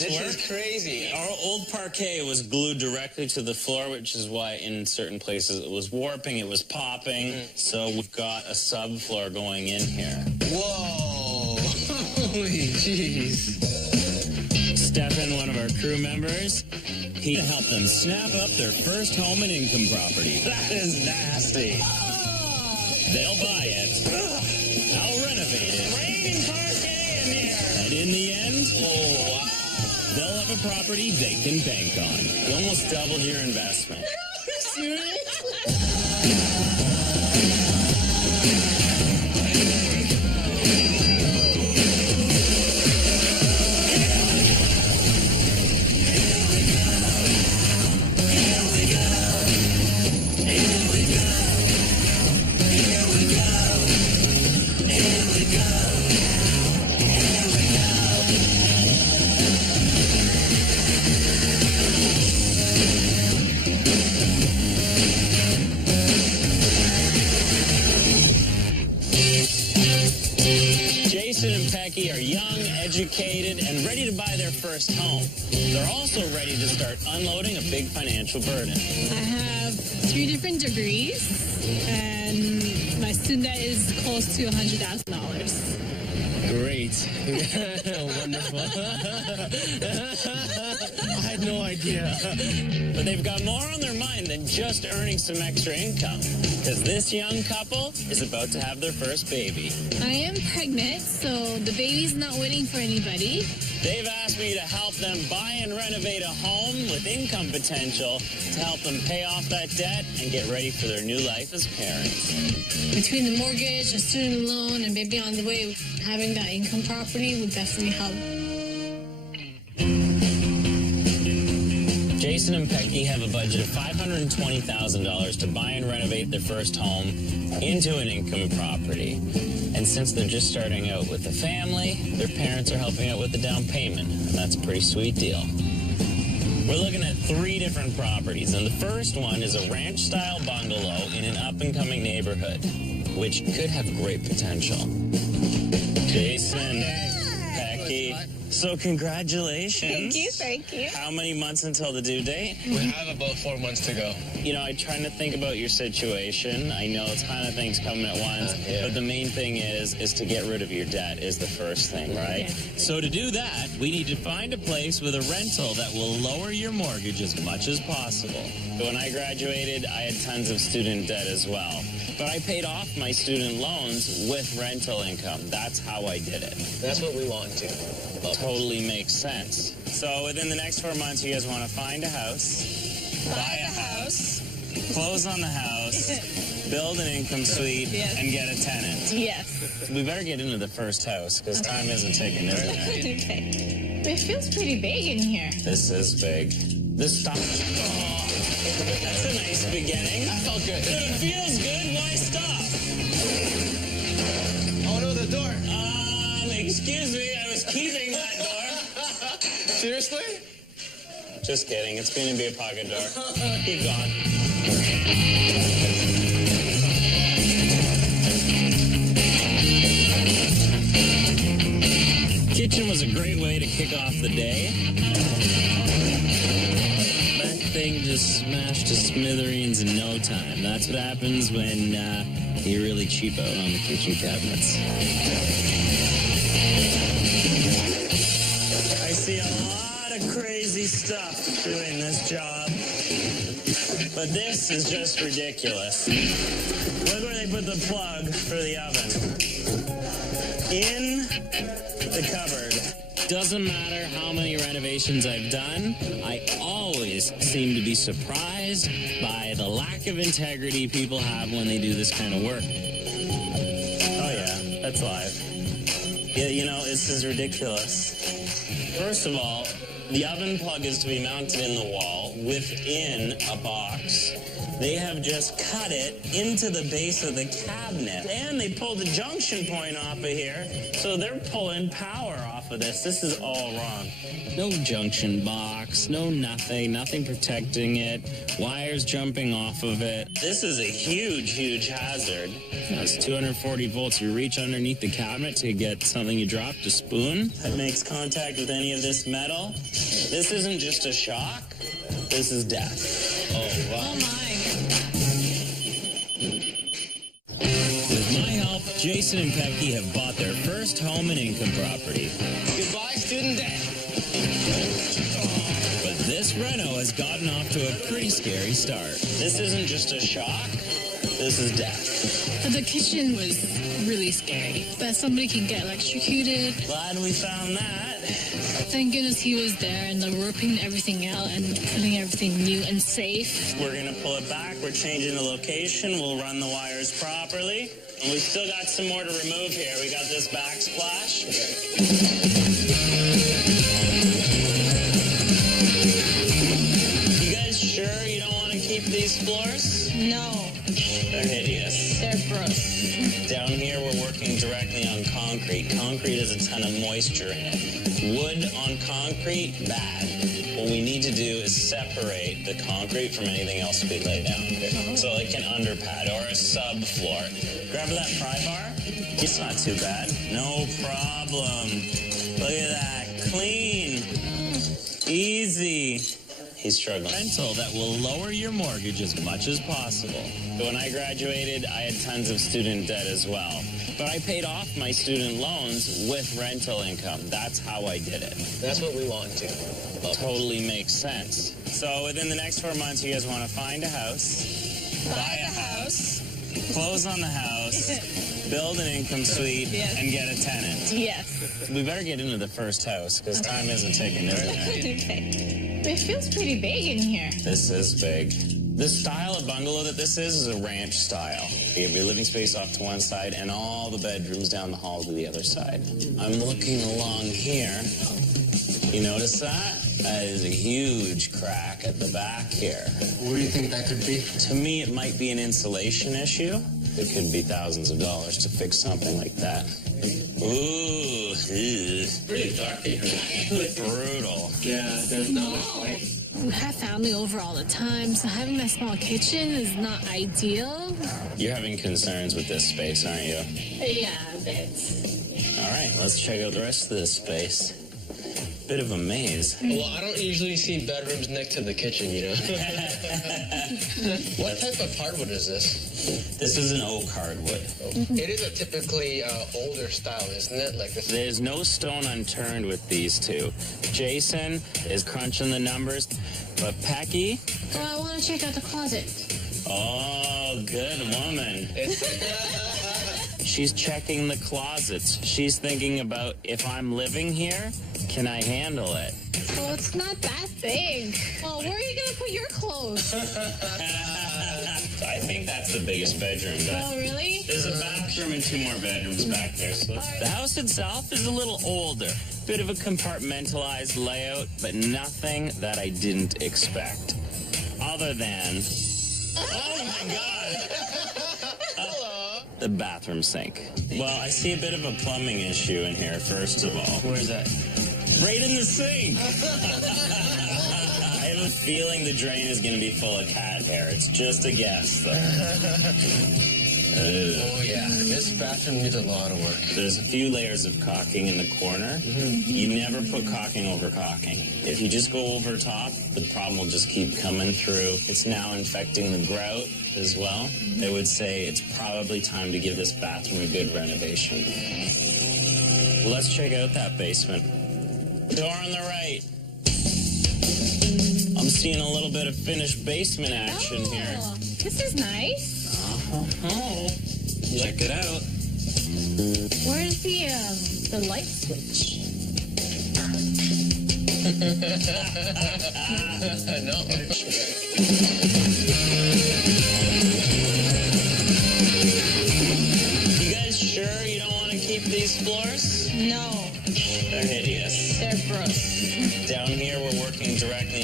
This work? is crazy. Our old parquet was glued directly to the floor, which is why in certain places it was warping, it was popping. So we've got a subfloor going in here. Whoa. Holy jeez. Stefan, one of our crew members, he helped them snap up their first home and income property. That is nasty. They'll buy it. I'll renovate it. Raining parquet in here. And in the end, they'll have a property they can bank on. You almost doubled your investment. Jason and Pecky are young, educated, and ready to buy their first home. They're also ready to start unloading a big financial burden. I have 3 different degrees, and my student debt is close to $100,000. Great. Wonderful. I had no idea. But they've got more on their mind than just earning some extra income. Because this young couple is about to have their first baby. I am pregnant, so the baby's not waiting for anybody. They've asked me to help them buy and renovate a home with income potential to help them pay off that debt and get ready for their new life as parents. Between the mortgage, a student loan, and baby on the way, having that income property would definitely help. Jason and Pecky have a budget of $520,000 to buy and renovate their first home into an income property. And since they're just starting out with a family, their parents are helping out with the down payment. And that's a pretty sweet deal. We're looking at 3 different properties, and the first one is a ranch-style bungalow in an up-and-coming neighborhood, which could have great potential. Jason, Pecky, so congratulations. Thank you. How many months until the due date? We have about 4 months to go. You know, I try to think about your situation. I know a ton of things coming at once, Yeah. but the main thing is to get rid of your debt is the first thing, right? Yeah. So to do that, we need to find a place with a rental that will lower your mortgage as much as possible. When I graduated, I had tons of student debt as well, but I paid off my student loans with rental income. That's how I did it. That's what we want to. Totally makes sense. So within the next 4 months, you guys want to find a house, buy a house, close on the house, build an income suite, Yes. and get a tenant. Yes. We better get into the first house because time isn't ticking, isn't it? Okay. It feels pretty big in here. This is big. This stuff. Oh, that's a nice beginning. That felt good. It feels good. Why stop? Oh no, the door. Excuse me. I was keeping that door. Seriously? Just kidding. It's going to be a pocket door. Keep going. Kitchen was a great way to kick off the day. That thing just smashed to smithereens in no time. That's what happens when you really cheap out on the kitchen cabinets. I see a lot of crazy stuff doing this job, but this is just ridiculous. Look where they put the plug for the oven. In the cupboard. Doesn't matter how many renovations I've done, I always seem to be surprised by the lack of integrity people have when they do this kind of work. Oh yeah, that's live. Yeah, you know, this is ridiculous. First of all, the oven plug is to be mounted in the wall within a box. They have just cut it into the base of the cabinet, and they pulled the junction point off of here, so they're pulling power off of this. This is all wrong. No junction box, no nothing protecting it. Wires jumping off of it. This is a huge hazard. It's 240 volts. You reach underneath the cabinet to get something you dropped, a spoon, that makes contact with any of this metal. This isn't just a shock. This is death. Oh, wow. Oh my. With my help, Jason and Pecky have bought their first home and income property. Goodbye, student debt. But this reno has gotten off to a pretty scary start. This isn't just a shock. This is death. The kitchen was really scary. That somebody can get electrocuted. Glad we found that. Thank goodness he was there, and they're ripping everything out and putting everything new and safe. We're going to pull it back. We're changing the location. We'll run the wires properly. And we've still got some more to remove here. We got this backsplash. You guys sure you don't want to keep these floors? No, They're hideous. they're gross. Down here, we're working directly on concrete. Concrete has a ton of moisture in it. Wood on concrete, bad. What we need to do is separate the concrete from anything else we lay down here. So like an underpad or a subfloor. Grab that pry bar. It's not too bad. No problem. Look at that. Clean. Easy. He's struggling. Rental that will lower your mortgage as much as possible. When I graduated, I had tons of student debt as well. But I paid off my student loans with rental income. That's how I did it. That's what we want to. Totally makes sense. So within the next 4 months, you guys want to find a house, buy a house, close on the house, build an income suite, Yes. and get a tenant. Yes. We better get into the first house because time isn't ticking, is it? Okay. It feels pretty big in here. This is big. The style of bungalow that this is a ranch style. You have your living space off to one side and all the bedrooms down the hall to the other side. I'm looking along here. You notice that? That is a huge crack at the back here. What do you think that could be? To me, it might be an insulation issue. It could be thousands of dollars to fix something like that. Ooh, Pretty dark here. brutal. Yeah, there's not much light. We have family over all the time, so having that small kitchen is not ideal. You're having concerns with this space, aren't you? Yeah, a bit. All right, let's check out the rest of this space. Bit of a maze. Well, I don't usually see bedrooms next to the kitchen, you know? What type of hardwood is this? This is an oak hardwood. It is a typically older style, isn't it? Like this. There's no stone unturned with these two. Jason is crunching the numbers, but Pecky, Well, I want to check out the closet. oh, good woman. She's checking the closets. She's thinking about, if I'm living here, can I handle it? Well, it's not that big. Oh, where are you going to put your clothes? I think that's the biggest bedroom. Oh, really? There's a bathroom and 2 more bedrooms back there. So the house itself is a little older. Bit of a compartmentalized layout, but nothing that I didn't expect. Other than... Oh, my God! The bathroom sink. Well, I see a bit of a plumbing issue in here, first of all. Where's that? Right in the sink! I have a feeling the drain is going to be full of cat hair. It's just a guess, though. Oh, yeah. This bathroom needs a lot of work. There's a few layers of caulking in the corner. You never put caulking over caulking. If you just go over top, the problem will just keep coming through. It's now infecting the grout as well. They would say it's probably time to give this bathroom a good renovation. Let's check out that basement. Door on the right. I'm seeing a little bit of finished basement action here. Oh, this is nice. Oh, check it out. Where's the light switch? You guys sure you don't want to keep these floors? No, They're hideous. they're gross. Down here, we're working directly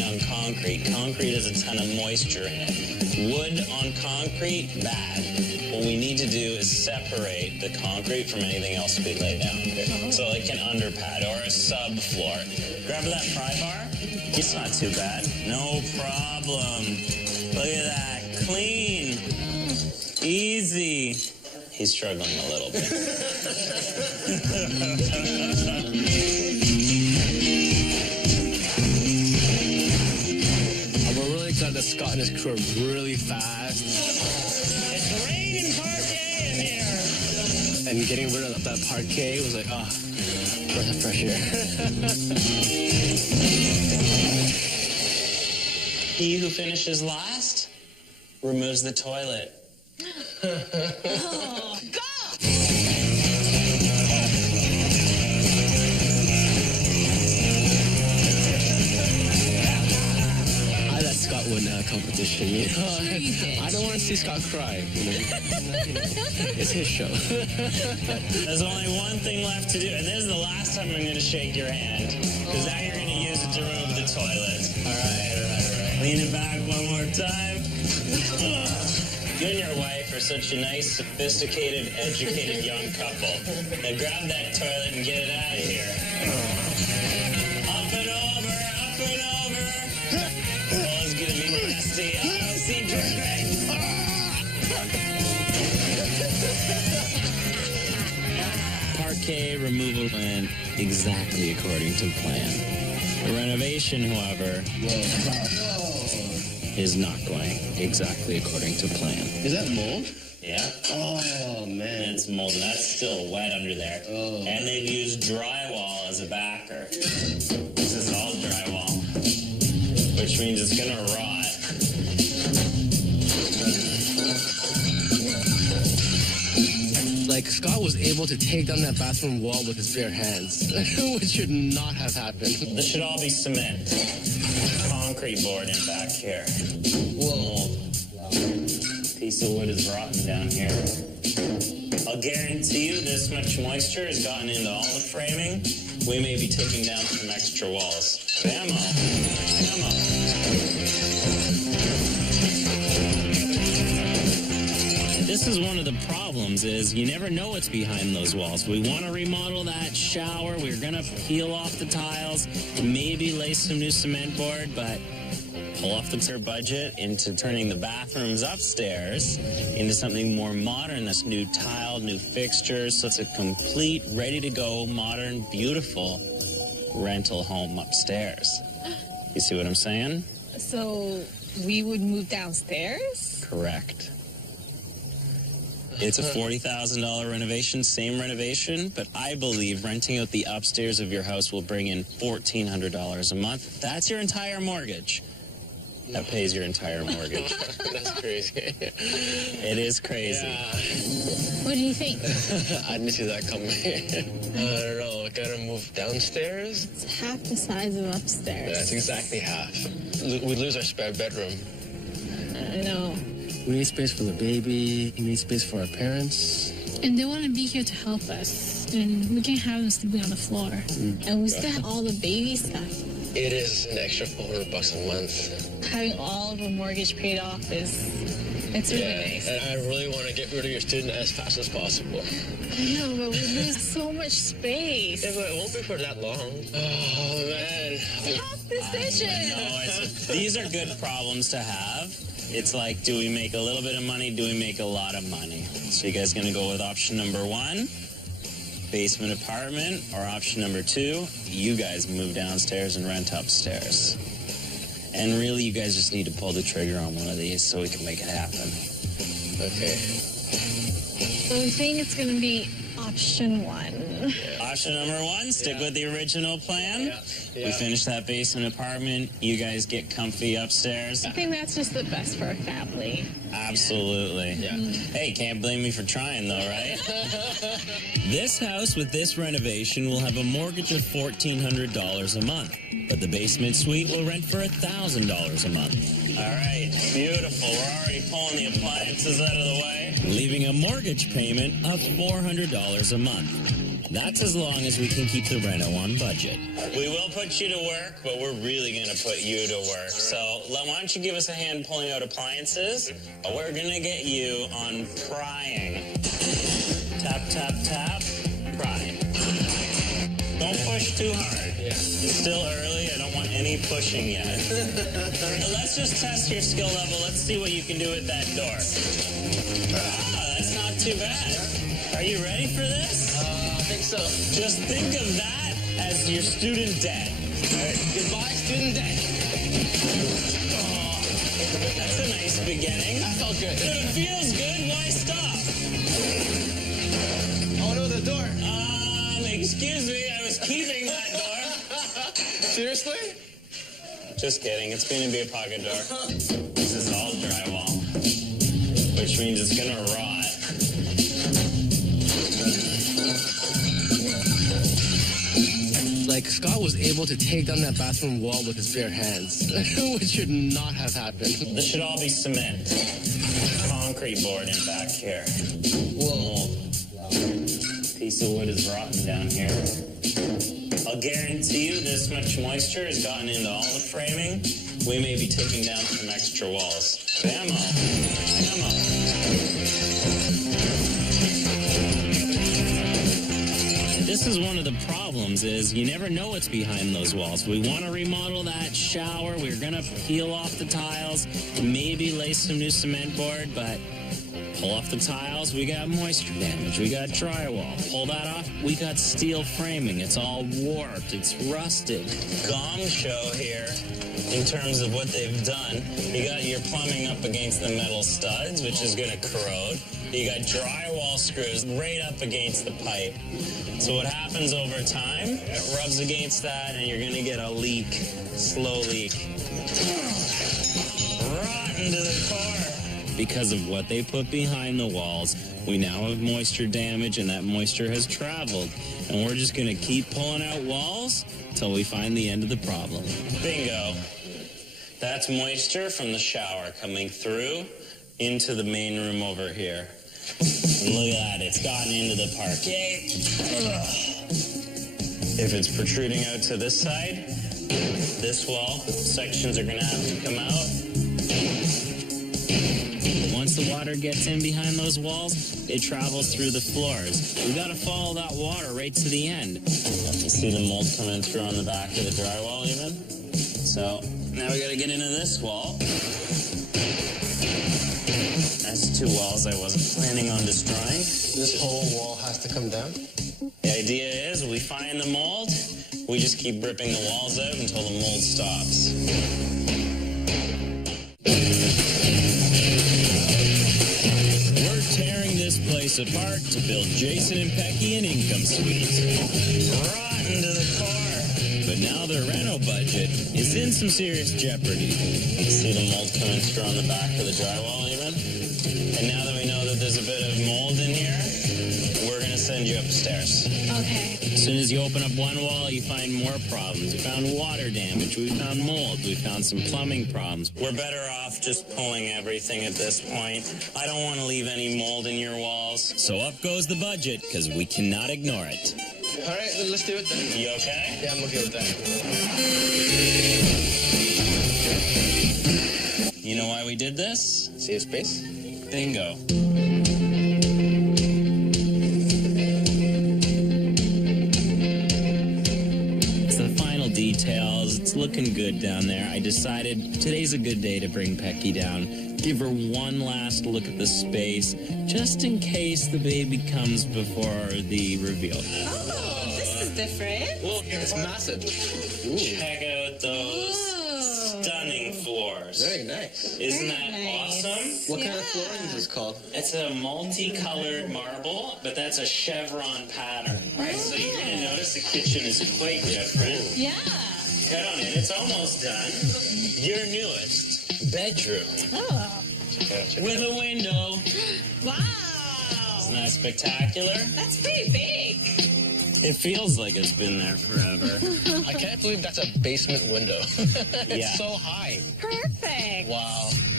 on concrete. Concrete has a ton of moisture in it. Wood on concrete, bad. What we need to do is separate the concrete from anything else we lay down. So like an underpad or a subfloor. Grab that pry bar. It's not too bad. No problem. Look at that. Clean. Easy. He's struggling a little bit. We're really glad that Scott and his crew are really fast. It's raining parquet in here. And getting rid of that parquet was like, breath of fresh air. He who finishes last removes the toilet. I let Scott win that competition, you know. I don't want to see Scott cry, you know. It's his show. There's only one thing left to do, and this is the last time I'm going to shake your hand, because now you're going to use it to remove the toilet. All right. Lean it back one more time. You and your wife are such a nice, sophisticated, educated young couple. Now grab that toilet and get it out of here. Up and over, up and over. Oh, it's going to be nasty. Oh, see, dripping. Parquet removal went exactly according to plan. The renovation, however, is not going exactly according to plan. Is that mold? Yeah. Oh, man. It's mold, and that's still wet under there. Oh. And they've used drywall as a backer. This is all drywall, which means it's gonna rot. Like, Scott was able to take down that bathroom wall with his bare hands, which should not have happened. This should all be cement. Concrete board in back here. Mold. Piece of wood is rotten down here. I'll guarantee you this much moisture has gotten into all the framing. We may be taking down some extra walls. Bammo. Bammo. This is one of the problems is you never know what's behind those walls. We want to remodel that shower. We're going to peel off the tiles, maybe lay some new cement board, but pull off the budget into turning the bathrooms upstairs into something more modern. That's new tile, new fixtures. So it's a complete, ready-to-go, modern, beautiful rental home upstairs. You see what I'm saying? So we would move downstairs? Correct. It's a $40,000 renovation, same renovation, but I believe renting out the upstairs of your house will bring in $1,400 a month. That's your entire mortgage. That pays your entire mortgage. That's crazy. It is crazy. Yeah. What do you think? I didn't see that coming. I don't know. I gotta move downstairs. It's half the size of upstairs. That's exactly half. We lose our spare bedroom. I know. We need space for the baby. We need space for our parents. And they want to be here to help us. And we can't have them sleeping on the floor. And we still have all the baby stuff. It is an extra $400 a month. Having all of a mortgage paid off it's really nice. And I really want to get rid of your student as fast as possible. I know, but we lose so much space. Yeah, but it won't be for that long. Oh, man. Tough decision. These are good problems to have. It's like, do we make a little bit of money? Do we make a lot of money? So you guys gonna go with option number 1, basement apartment, or option number 2, you guys move downstairs and rent upstairs? And really, you guys just need to pull the trigger on one of these so we can make it happen. Okay. So we think it's going to be option 1. Option number 1, stick with the original plan. Yeah. We finish that basement apartment. You guys get comfy upstairs. I think that's just the best for a family. Absolutely. Yeah. Hey, can't blame me for trying though, right? This house with this renovation will have a mortgage of $1,400 a month, but the basement suite will rent for $1,000 a month. All right, beautiful. We're already pulling the appliances out of the way, leaving a mortgage payment of $400 $1,000 a month. That's as long as we can keep the reno on budget. We will put you to work, but we're really going to put you to work. So why don't you give us a hand pulling out appliances? We're going to get you on prying. Tap, tap, tap, pry. Don't push too hard. Yeah. It's still early. I don't want any pushing yet. Let's just test your skill level. Let's see what you can do with that door. That's not too bad. Are you ready for this? I think so. Just think of that as your student debt. All right. Goodbye, student debt. Oh, that's a nice beginning. That felt good. If it feels good, why stop? Oh no, the door. Excuse me, I was keeping that door. Seriously? Just kidding, it's going to be a pocket door. This is all drywall, which means it's going to rot. Like, Scott was able to take down that bathroom wall with his bare hands, which should not have happened. This should all be cement. Concrete board in back here. Whoa. Piece of wood is rotten down here. I'll guarantee you this much moisture has gotten into all the framing. We may be taking down some extra walls. Ammo. Ammo. This is one of the problems is you never know what's behind those walls. We want to remodel that shower. We're going to peel off the tiles, maybe lay some new cement board, but pull off the tiles, we got moisture damage. We got drywall. Pull that off, we got steel framing. It's all warped. It's rusted. Gong show here in terms of what they've done. You got your plumbing up against the metal studs, which is going to corrode. You got drywall screws right up against the pipe. So what happens over time, it rubs against that and you're going to get a leak, slow leak. Rotten to the core. Because of what they put behind the walls, we now have moisture damage and that moisture has traveled. And we're just going to keep pulling out walls until we find the end of the problem. Bingo. That's moisture from the shower coming through into the main room over here. And look at that, it's gotten into the parquet. If it's protruding out to this side, this wall, sections are going to have to come out. Once the water gets in behind those walls, it travels through the floors. We got to follow that water right to the end. You see the mold coming through on the back of the drywall even? So now we got to get into this wall. That's two walls I wasn't planning on destroying. This whole wall has to come down? The idea is we find the mold, we just keep ripping the walls out until the mold stops. We're tearing this place apart to build Jason and Pecky an income suite. Rotten to the core. But now their reno budget is in some serious jeopardy. See the mold coming through on the back of the drywall even? And now that we know that there's a bit of mold in here, we're going to send you upstairs. Okay. As soon as you open up one wall, you find more problems. We found water damage. We found mold. We found some plumbing problems. We're better off just pulling everything at this point. I don't want to leave any mold in your walls. So up goes the budget, because we cannot ignore it. All right, let's do it then. You okay? Yeah, I'm okay with that. You know why we did this? Save space? Bingo. It's the final details. It's looking good down there. I decided today's a good day to bring Pecky down. Give her one last look at the space, just in case the baby comes before the reveal. Oh, this is different. Well, it's massive. Ooh. Check out those stunning floors. Very nice. Isn't Very that nice. awesome? What kind of flooring is this called? It's a multicolored marble, but that's a chevron pattern. Right? So you're going to notice the kitchen is quite different. Yeah. Cut on it. It's almost done. Your newest bedroom Oh. with a window. Wow. Isn't that spectacular? That's pretty big. It feels like it's been there forever. I can't believe that's a basement window. It's Yeah. so high. Perfect. Wow.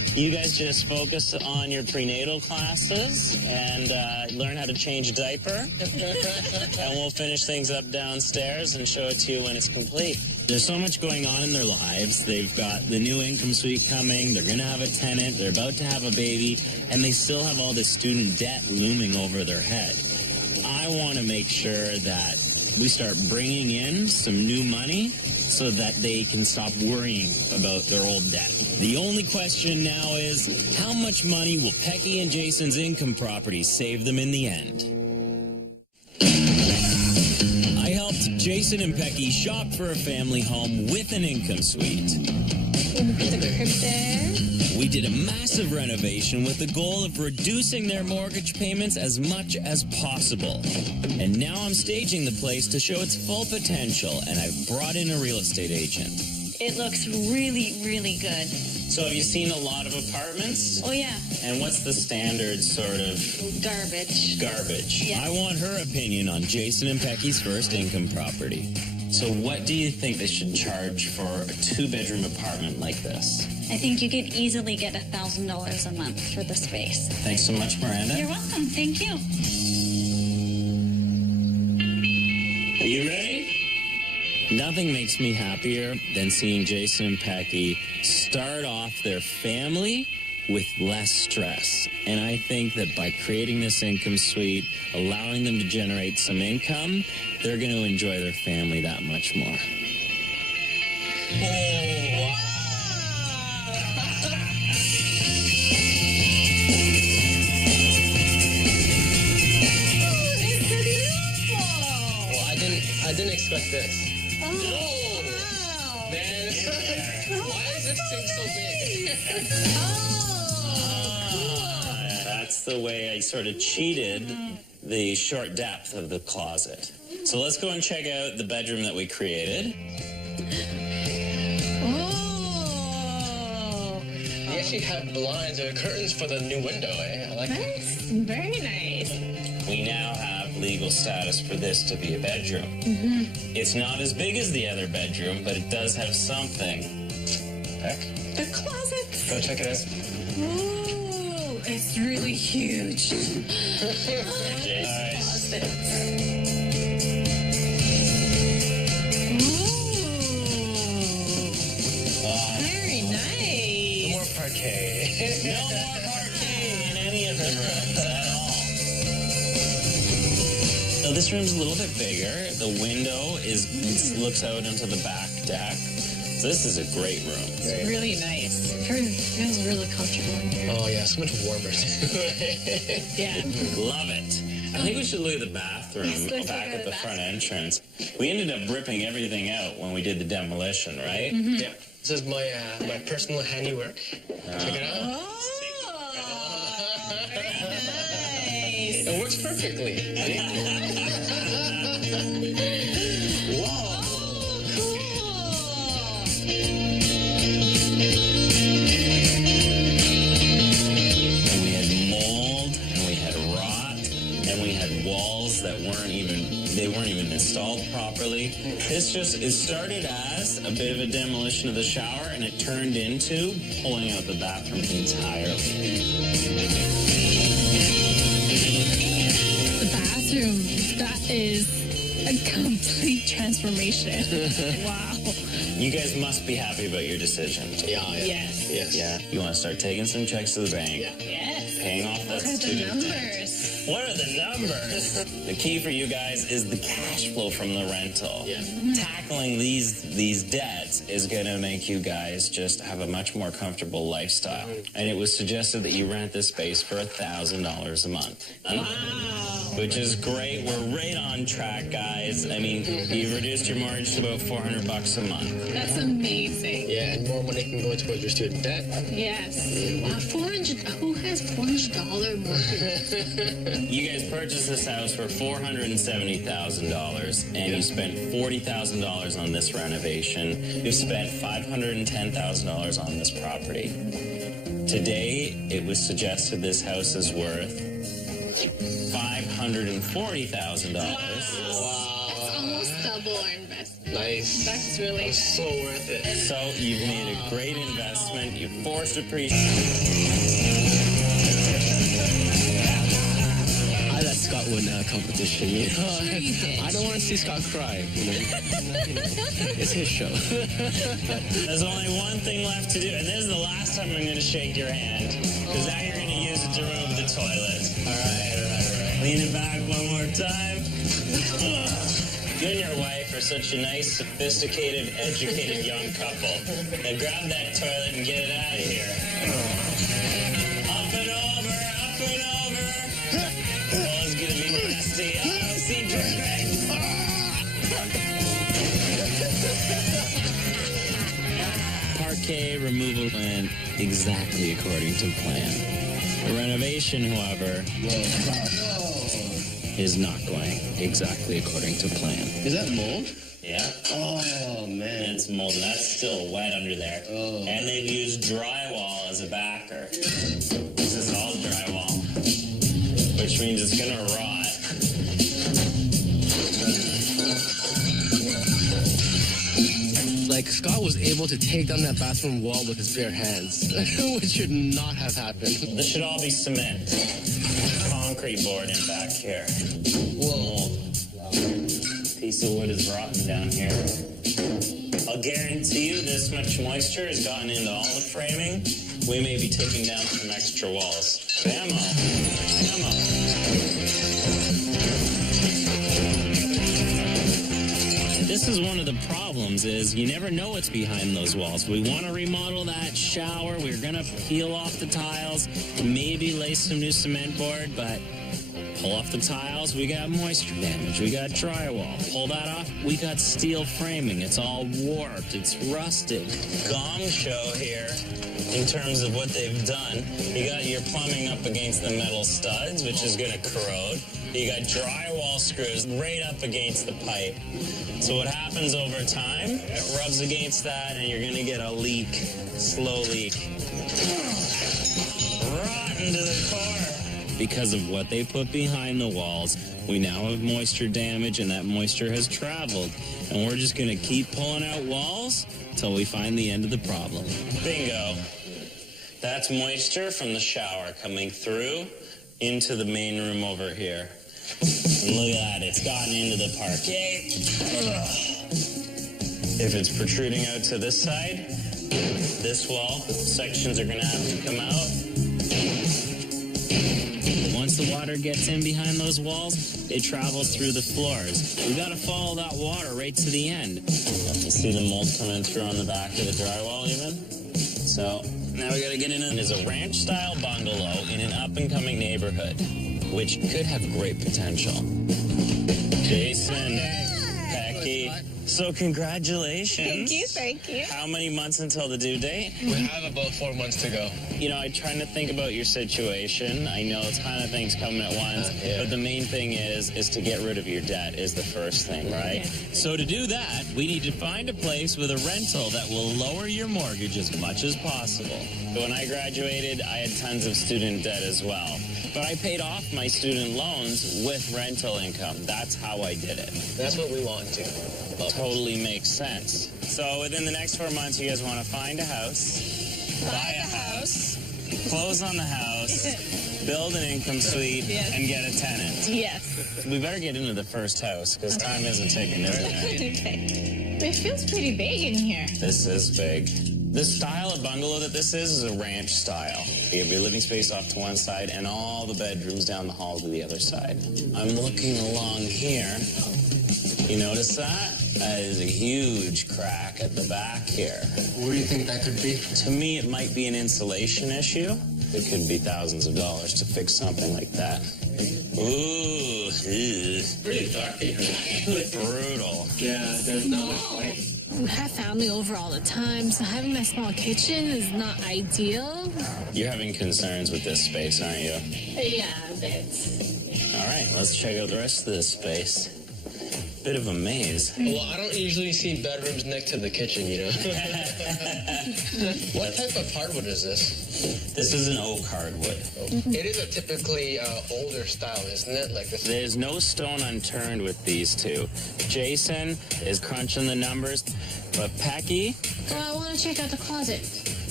You guys just focus on your prenatal classes and learn how to change a diaper. And we'll finish things up downstairs and show it to you when it's complete. There's so much going on in their lives. They've got the new income suite coming. They're going to have a tenant. They're about to have a baby. And they still have all this student debt looming over their head. I want to make sure that we start bringing in some new money so that they can stop worrying about their old debt. The only question now is, how much money will Pecky and Jason's income property save them in the end? I helped Jason and Pecky shop for a family home with an income suite. Put the crib there. We did a massive renovation with the goal of reducing their mortgage payments as much as possible. And now I'm staging the place to show its full potential, and I've brought in a real estate agent. It looks really, really good. So have you seen a lot of apartments? Oh, yeah. And what's the standard sort of Garbage. Yeah. I want her opinion on Jason and Pecky's first income property. So what do you think they should charge for a 2-bedroom apartment like this? I think you could easily get $1,000 a month for the space. Thanks so much, Miranda. You're welcome. Thank you. Are you ready? Nothing makes me happier than seeing Jason and Pecky start off their family with less stress. And I think that by creating this income suite, allowing them to generate some income, they're going to enjoy their family that much more. Well, I didn't expect this. Oh, wow. Man, why is this thing so big? That's the way I sort of cheated the short depth of the closet. So let's go and check out the bedroom that we created. Oh. You actually have blinds or curtains for the new window, eh? I like it. Nice. Very nice. We now have legal status for this to be a bedroom. It's not as big as the other bedroom, but it does have something. Heck, The closet. go check it out. Ooh, it's really huge. Closet. Very nice. More parquet. No more parquet in any of the rooms at all. So this room's a little bit bigger. The window looks out into the back deck. So this is a great room. It's really nice. Feels really comfortable in here. Oh yeah, so much warmer too. Yeah. Love it. I think we should look at the bathroom Let's back look at at the the front entrance. We ended up ripping everything out when we did the demolition, right? Yeah, this is my my personal handiwork. Check it out. Oh, very nice. It works perfectly. Oh, cool. And we had mold, and we had rot, and we had walls that weren't even installed properly. It started as a bit of a demolition of the shower, and it turned into pulling out the bathroom entirely. The bathroom, that is a complete transformation. Wow. You guys must be happy about your decision. Yeah. Yes. Yes. Yeah. You want to start taking some checks to the bank, Yes. paying off that What are the student debt. numbers? What are the numbers? The key for you guys is the cash flow from the rental. Yeah. Tackling these debts is going to make you guys just have a much more comfortable lifestyle. And it was suggested that you rent this space for $1,000 a month. Wow. Which is great. We're right on track, guys. I mean, you've reduced your mortgage to about $400 a month. That's amazing. Yeah, and more money can go towards your student debt. Yes. Wow, 400. Who has $400 mortgage? You guys purchased this house for $470,000, and you spent $40,000 on this renovation. You've spent $510,000 on this property. Today, it was suggested this house is worth $540,000. Wow. Almost double our investment. Nice. That's really so worth it. So you've made a great investment. rent, you're forced appreciation. I let Scott win that competition. You know? I don't want to see Scott cry. You know? It's his show. There's only one thing left to do, and this is the last time I'm going to shake your hand, because now you're going to use it to remove the toilet. All right. Lean it back one more time. You and your wife are such a nice, sophisticated, educated young couple. Now grab that toilet and get it out of here. Up and over, up and over. Oh, it's going to be nasty. Oh, see, dripping. Parquet removal went exactly according to plan. The renovation, however, is not going exactly according to plan. Is that mold? Yeah. Oh, man. It's mold, and that's still wet under there. Oh. And they've used drywall as a backer. This is all drywall, which means it's gonna rot. Like, Scott was able to take down that bathroom wall with his bare hands, which should not have happened. This should all be cement. Concrete board in back here. Mold. Piece of wood is rotten down here. I'll guarantee you this much moisture has gotten into all the framing. We may be taking down some extra walls. Bammo. This is one of the problems, is you never know what's behind those walls. We want to remodel that shower. We're going to peel off the tiles, maybe lay some new cement board, but pull off the tiles, we got moisture damage. We got drywall. Pull that off, we got steel framing. It's all warped. It's rusted. Gong show here in terms of what they've done. You got your plumbing up against the metal studs, which is going to corrode. You got drywall screws right up against the pipe. So what happens over time, it rubs against that and you're gonna get a leak, slow leak. Rotten to the core. Because of what they put behind the walls, we now have moisture damage and that moisture has traveled. And we're just gonna keep pulling out walls until we find the end of the problem. Bingo. That's moisture from the shower coming through into the main room over here. And look at that, it's gotten into the parquet. If it's protruding out to this side, this wall, sections are gonna have to come out. Once the water gets in behind those walls, it travels through the floors. We gotta follow that water right to the end. You see the mold coming through on the back of the drywall even? So now we gotta get in. It is a ranch-style bungalow in an up-and-coming neighborhood, which could have great potential. Jason, Becky, so congratulations. Thank you. How many months until the due date? We have about 4 months to go. You know, I'm trying to think about your situation. I know a ton of things coming at once, but the main thing is to get rid of your debt is the first thing, right? Yeah. So to do that, we need to find a place with a rental that will lower your mortgage as much as possible. When I graduated, I had tons of student debt as well. But I paid off my student loans with rental income. That's how I did it. That's what we want to. Totally makes sense. So within the next 4 months, you guys want to find a house, buy a house, close on the house, build an income suite, and get a tenant. Yes. We better get into the first house because time isn't ticking, isn't it? Okay. It feels pretty big in here. This is big. The style of bungalow that this is a ranch style. You have your living space off to one side and all the bedrooms down the hall to the other side. I'm looking along here. You notice that? That is a huge crack at the back here. What do you think that could be? To me, it might be an insulation issue. It could be thousands of dollars to fix something like that. Ooh, Pretty dark. brutal. Yeah, there's not much light. We have family over all the time, so having that small kitchen is not ideal. You're having concerns with this space, aren't you? Yeah, a bit. All right, let's check out the rest of this space. Bit of a maze. Well, I don't usually see bedrooms next to the kitchen, you know. What type of hardwood is this? This is an oak hardwood. It is a typically older style, isn't it? Like this. There's no stone unturned with these two. Jason is crunching the numbers, but Pecky, Well, I want to check out the closet.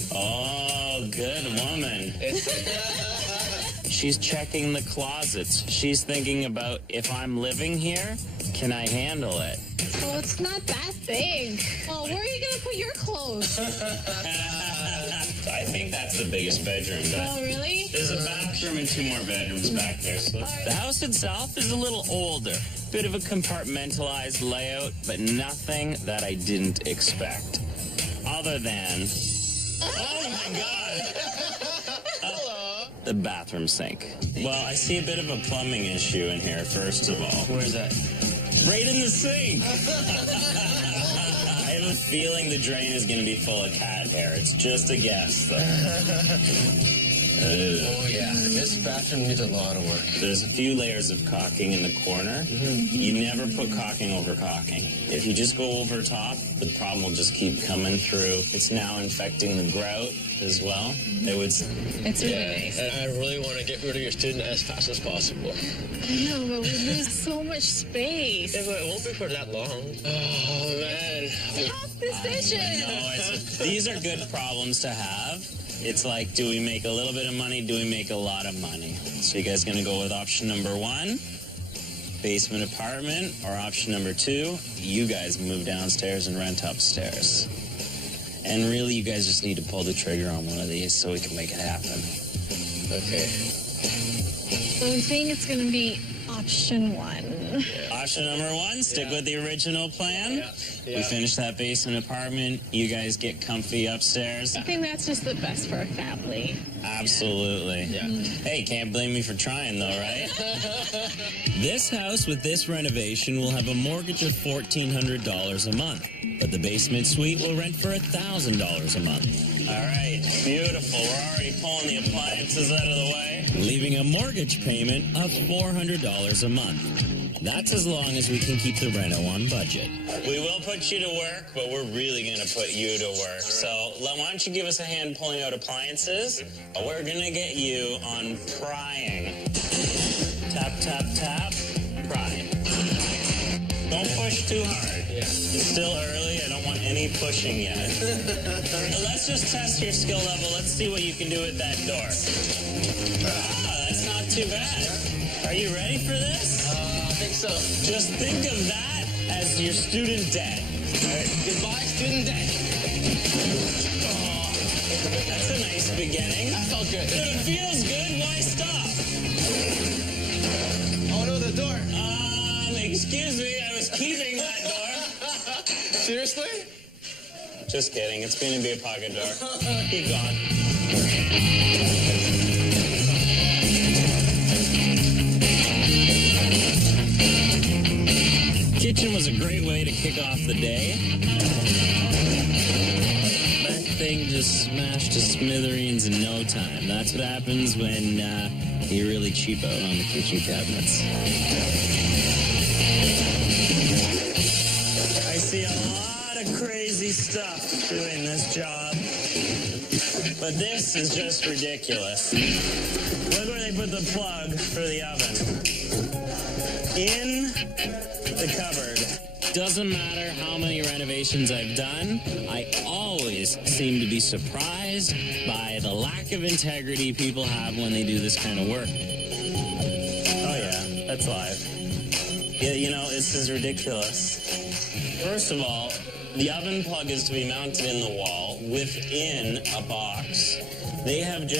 Oh, good woman. She's checking the closets. She's thinking about, if I'm living here, can I handle it? Oh, it's not that big. Oh, where are you going to put your clothes? I think that's the biggest bedroom. Oh, really? There's a bathroom and 2 more bedrooms back there. So the house itself is a little older. Bit of a compartmentalized layout, but nothing that I didn't expect. Other than... Oh, my God! The bathroom sink. Well, I see a bit of a plumbing issue in here, first of all. Where's that? Right in the sink! I have a feeling the drain is going to be full of cat hair. It's just a guess, though. Oh, yeah. This bathroom needs a lot of work. There's a few layers of caulking in the corner. You never put caulking over caulking. If you just go over top, the problem will just keep coming through. It's now infecting the grout as well. It's really nice. And I really want to get rid of your student as fast as possible. I know, but we lose so much space. Yeah, but it won't be for that long. Oh, man. Tough decision. These are good problems to have. It's like, do we make a little bit of money? Do we make a lot of money? So you guys going to go with option number 1, basement apartment, or option number 2, you guys move downstairs and rent upstairs? And really, you guys just need to pull the trigger on one of these so we can make it happen. Okay. So I'm saying it's going to be option 1. Option number 1, stick with the original plan. Yeah. We finish that basement apartment. You guys get comfy upstairs. I think that's just the best for a family. Absolutely. Yeah. Hey, can't blame me for trying, though, right? This house with this renovation will have a mortgage of $1,400 a month, but the basement suite will rent for $1,000 a month. All right, beautiful. We're already pulling the appliances out of the way, leaving a mortgage payment of $400 a month. That's as long as we can keep the reno on budget. We will put you to work, but we're really going to put you to work. So why don't you give us a hand pulling out appliances? We're going to get you on prying. Tap, tap, tap, prying. Don't push too hard. Yeah. It's still early. I don't want any pushing yet. Let's just test your skill level. Let's see what you can do with that door. That's not too bad. Are you ready for this? I think so. Just think of that as your student debt. All right. Goodbye, student debt. Oh, that's a nice beginning. That felt good. If it feels good, why stop? Oh, no, the door. Excuse me, I was keeping that door. Seriously? Just kidding, it's going to be a pocket door. Keep going. Kitchen was a great way to kick off the day. That thing just smashed to smithereens in no time. That's what happens when you really cheap out on the kitchen cabinets. I see a lot of crazy stuff doing this job, but this is just ridiculous. Look where they put the plug for the oven. In the cupboard. Doesn't matter how many renovations I've done, I always seem to be surprised by the lack of integrity people have when they do this kind of work. Oh yeah, that's live. Yeah, you know, this is ridiculous. First of all, the oven plug is to be mounted in the wall within a box. They have just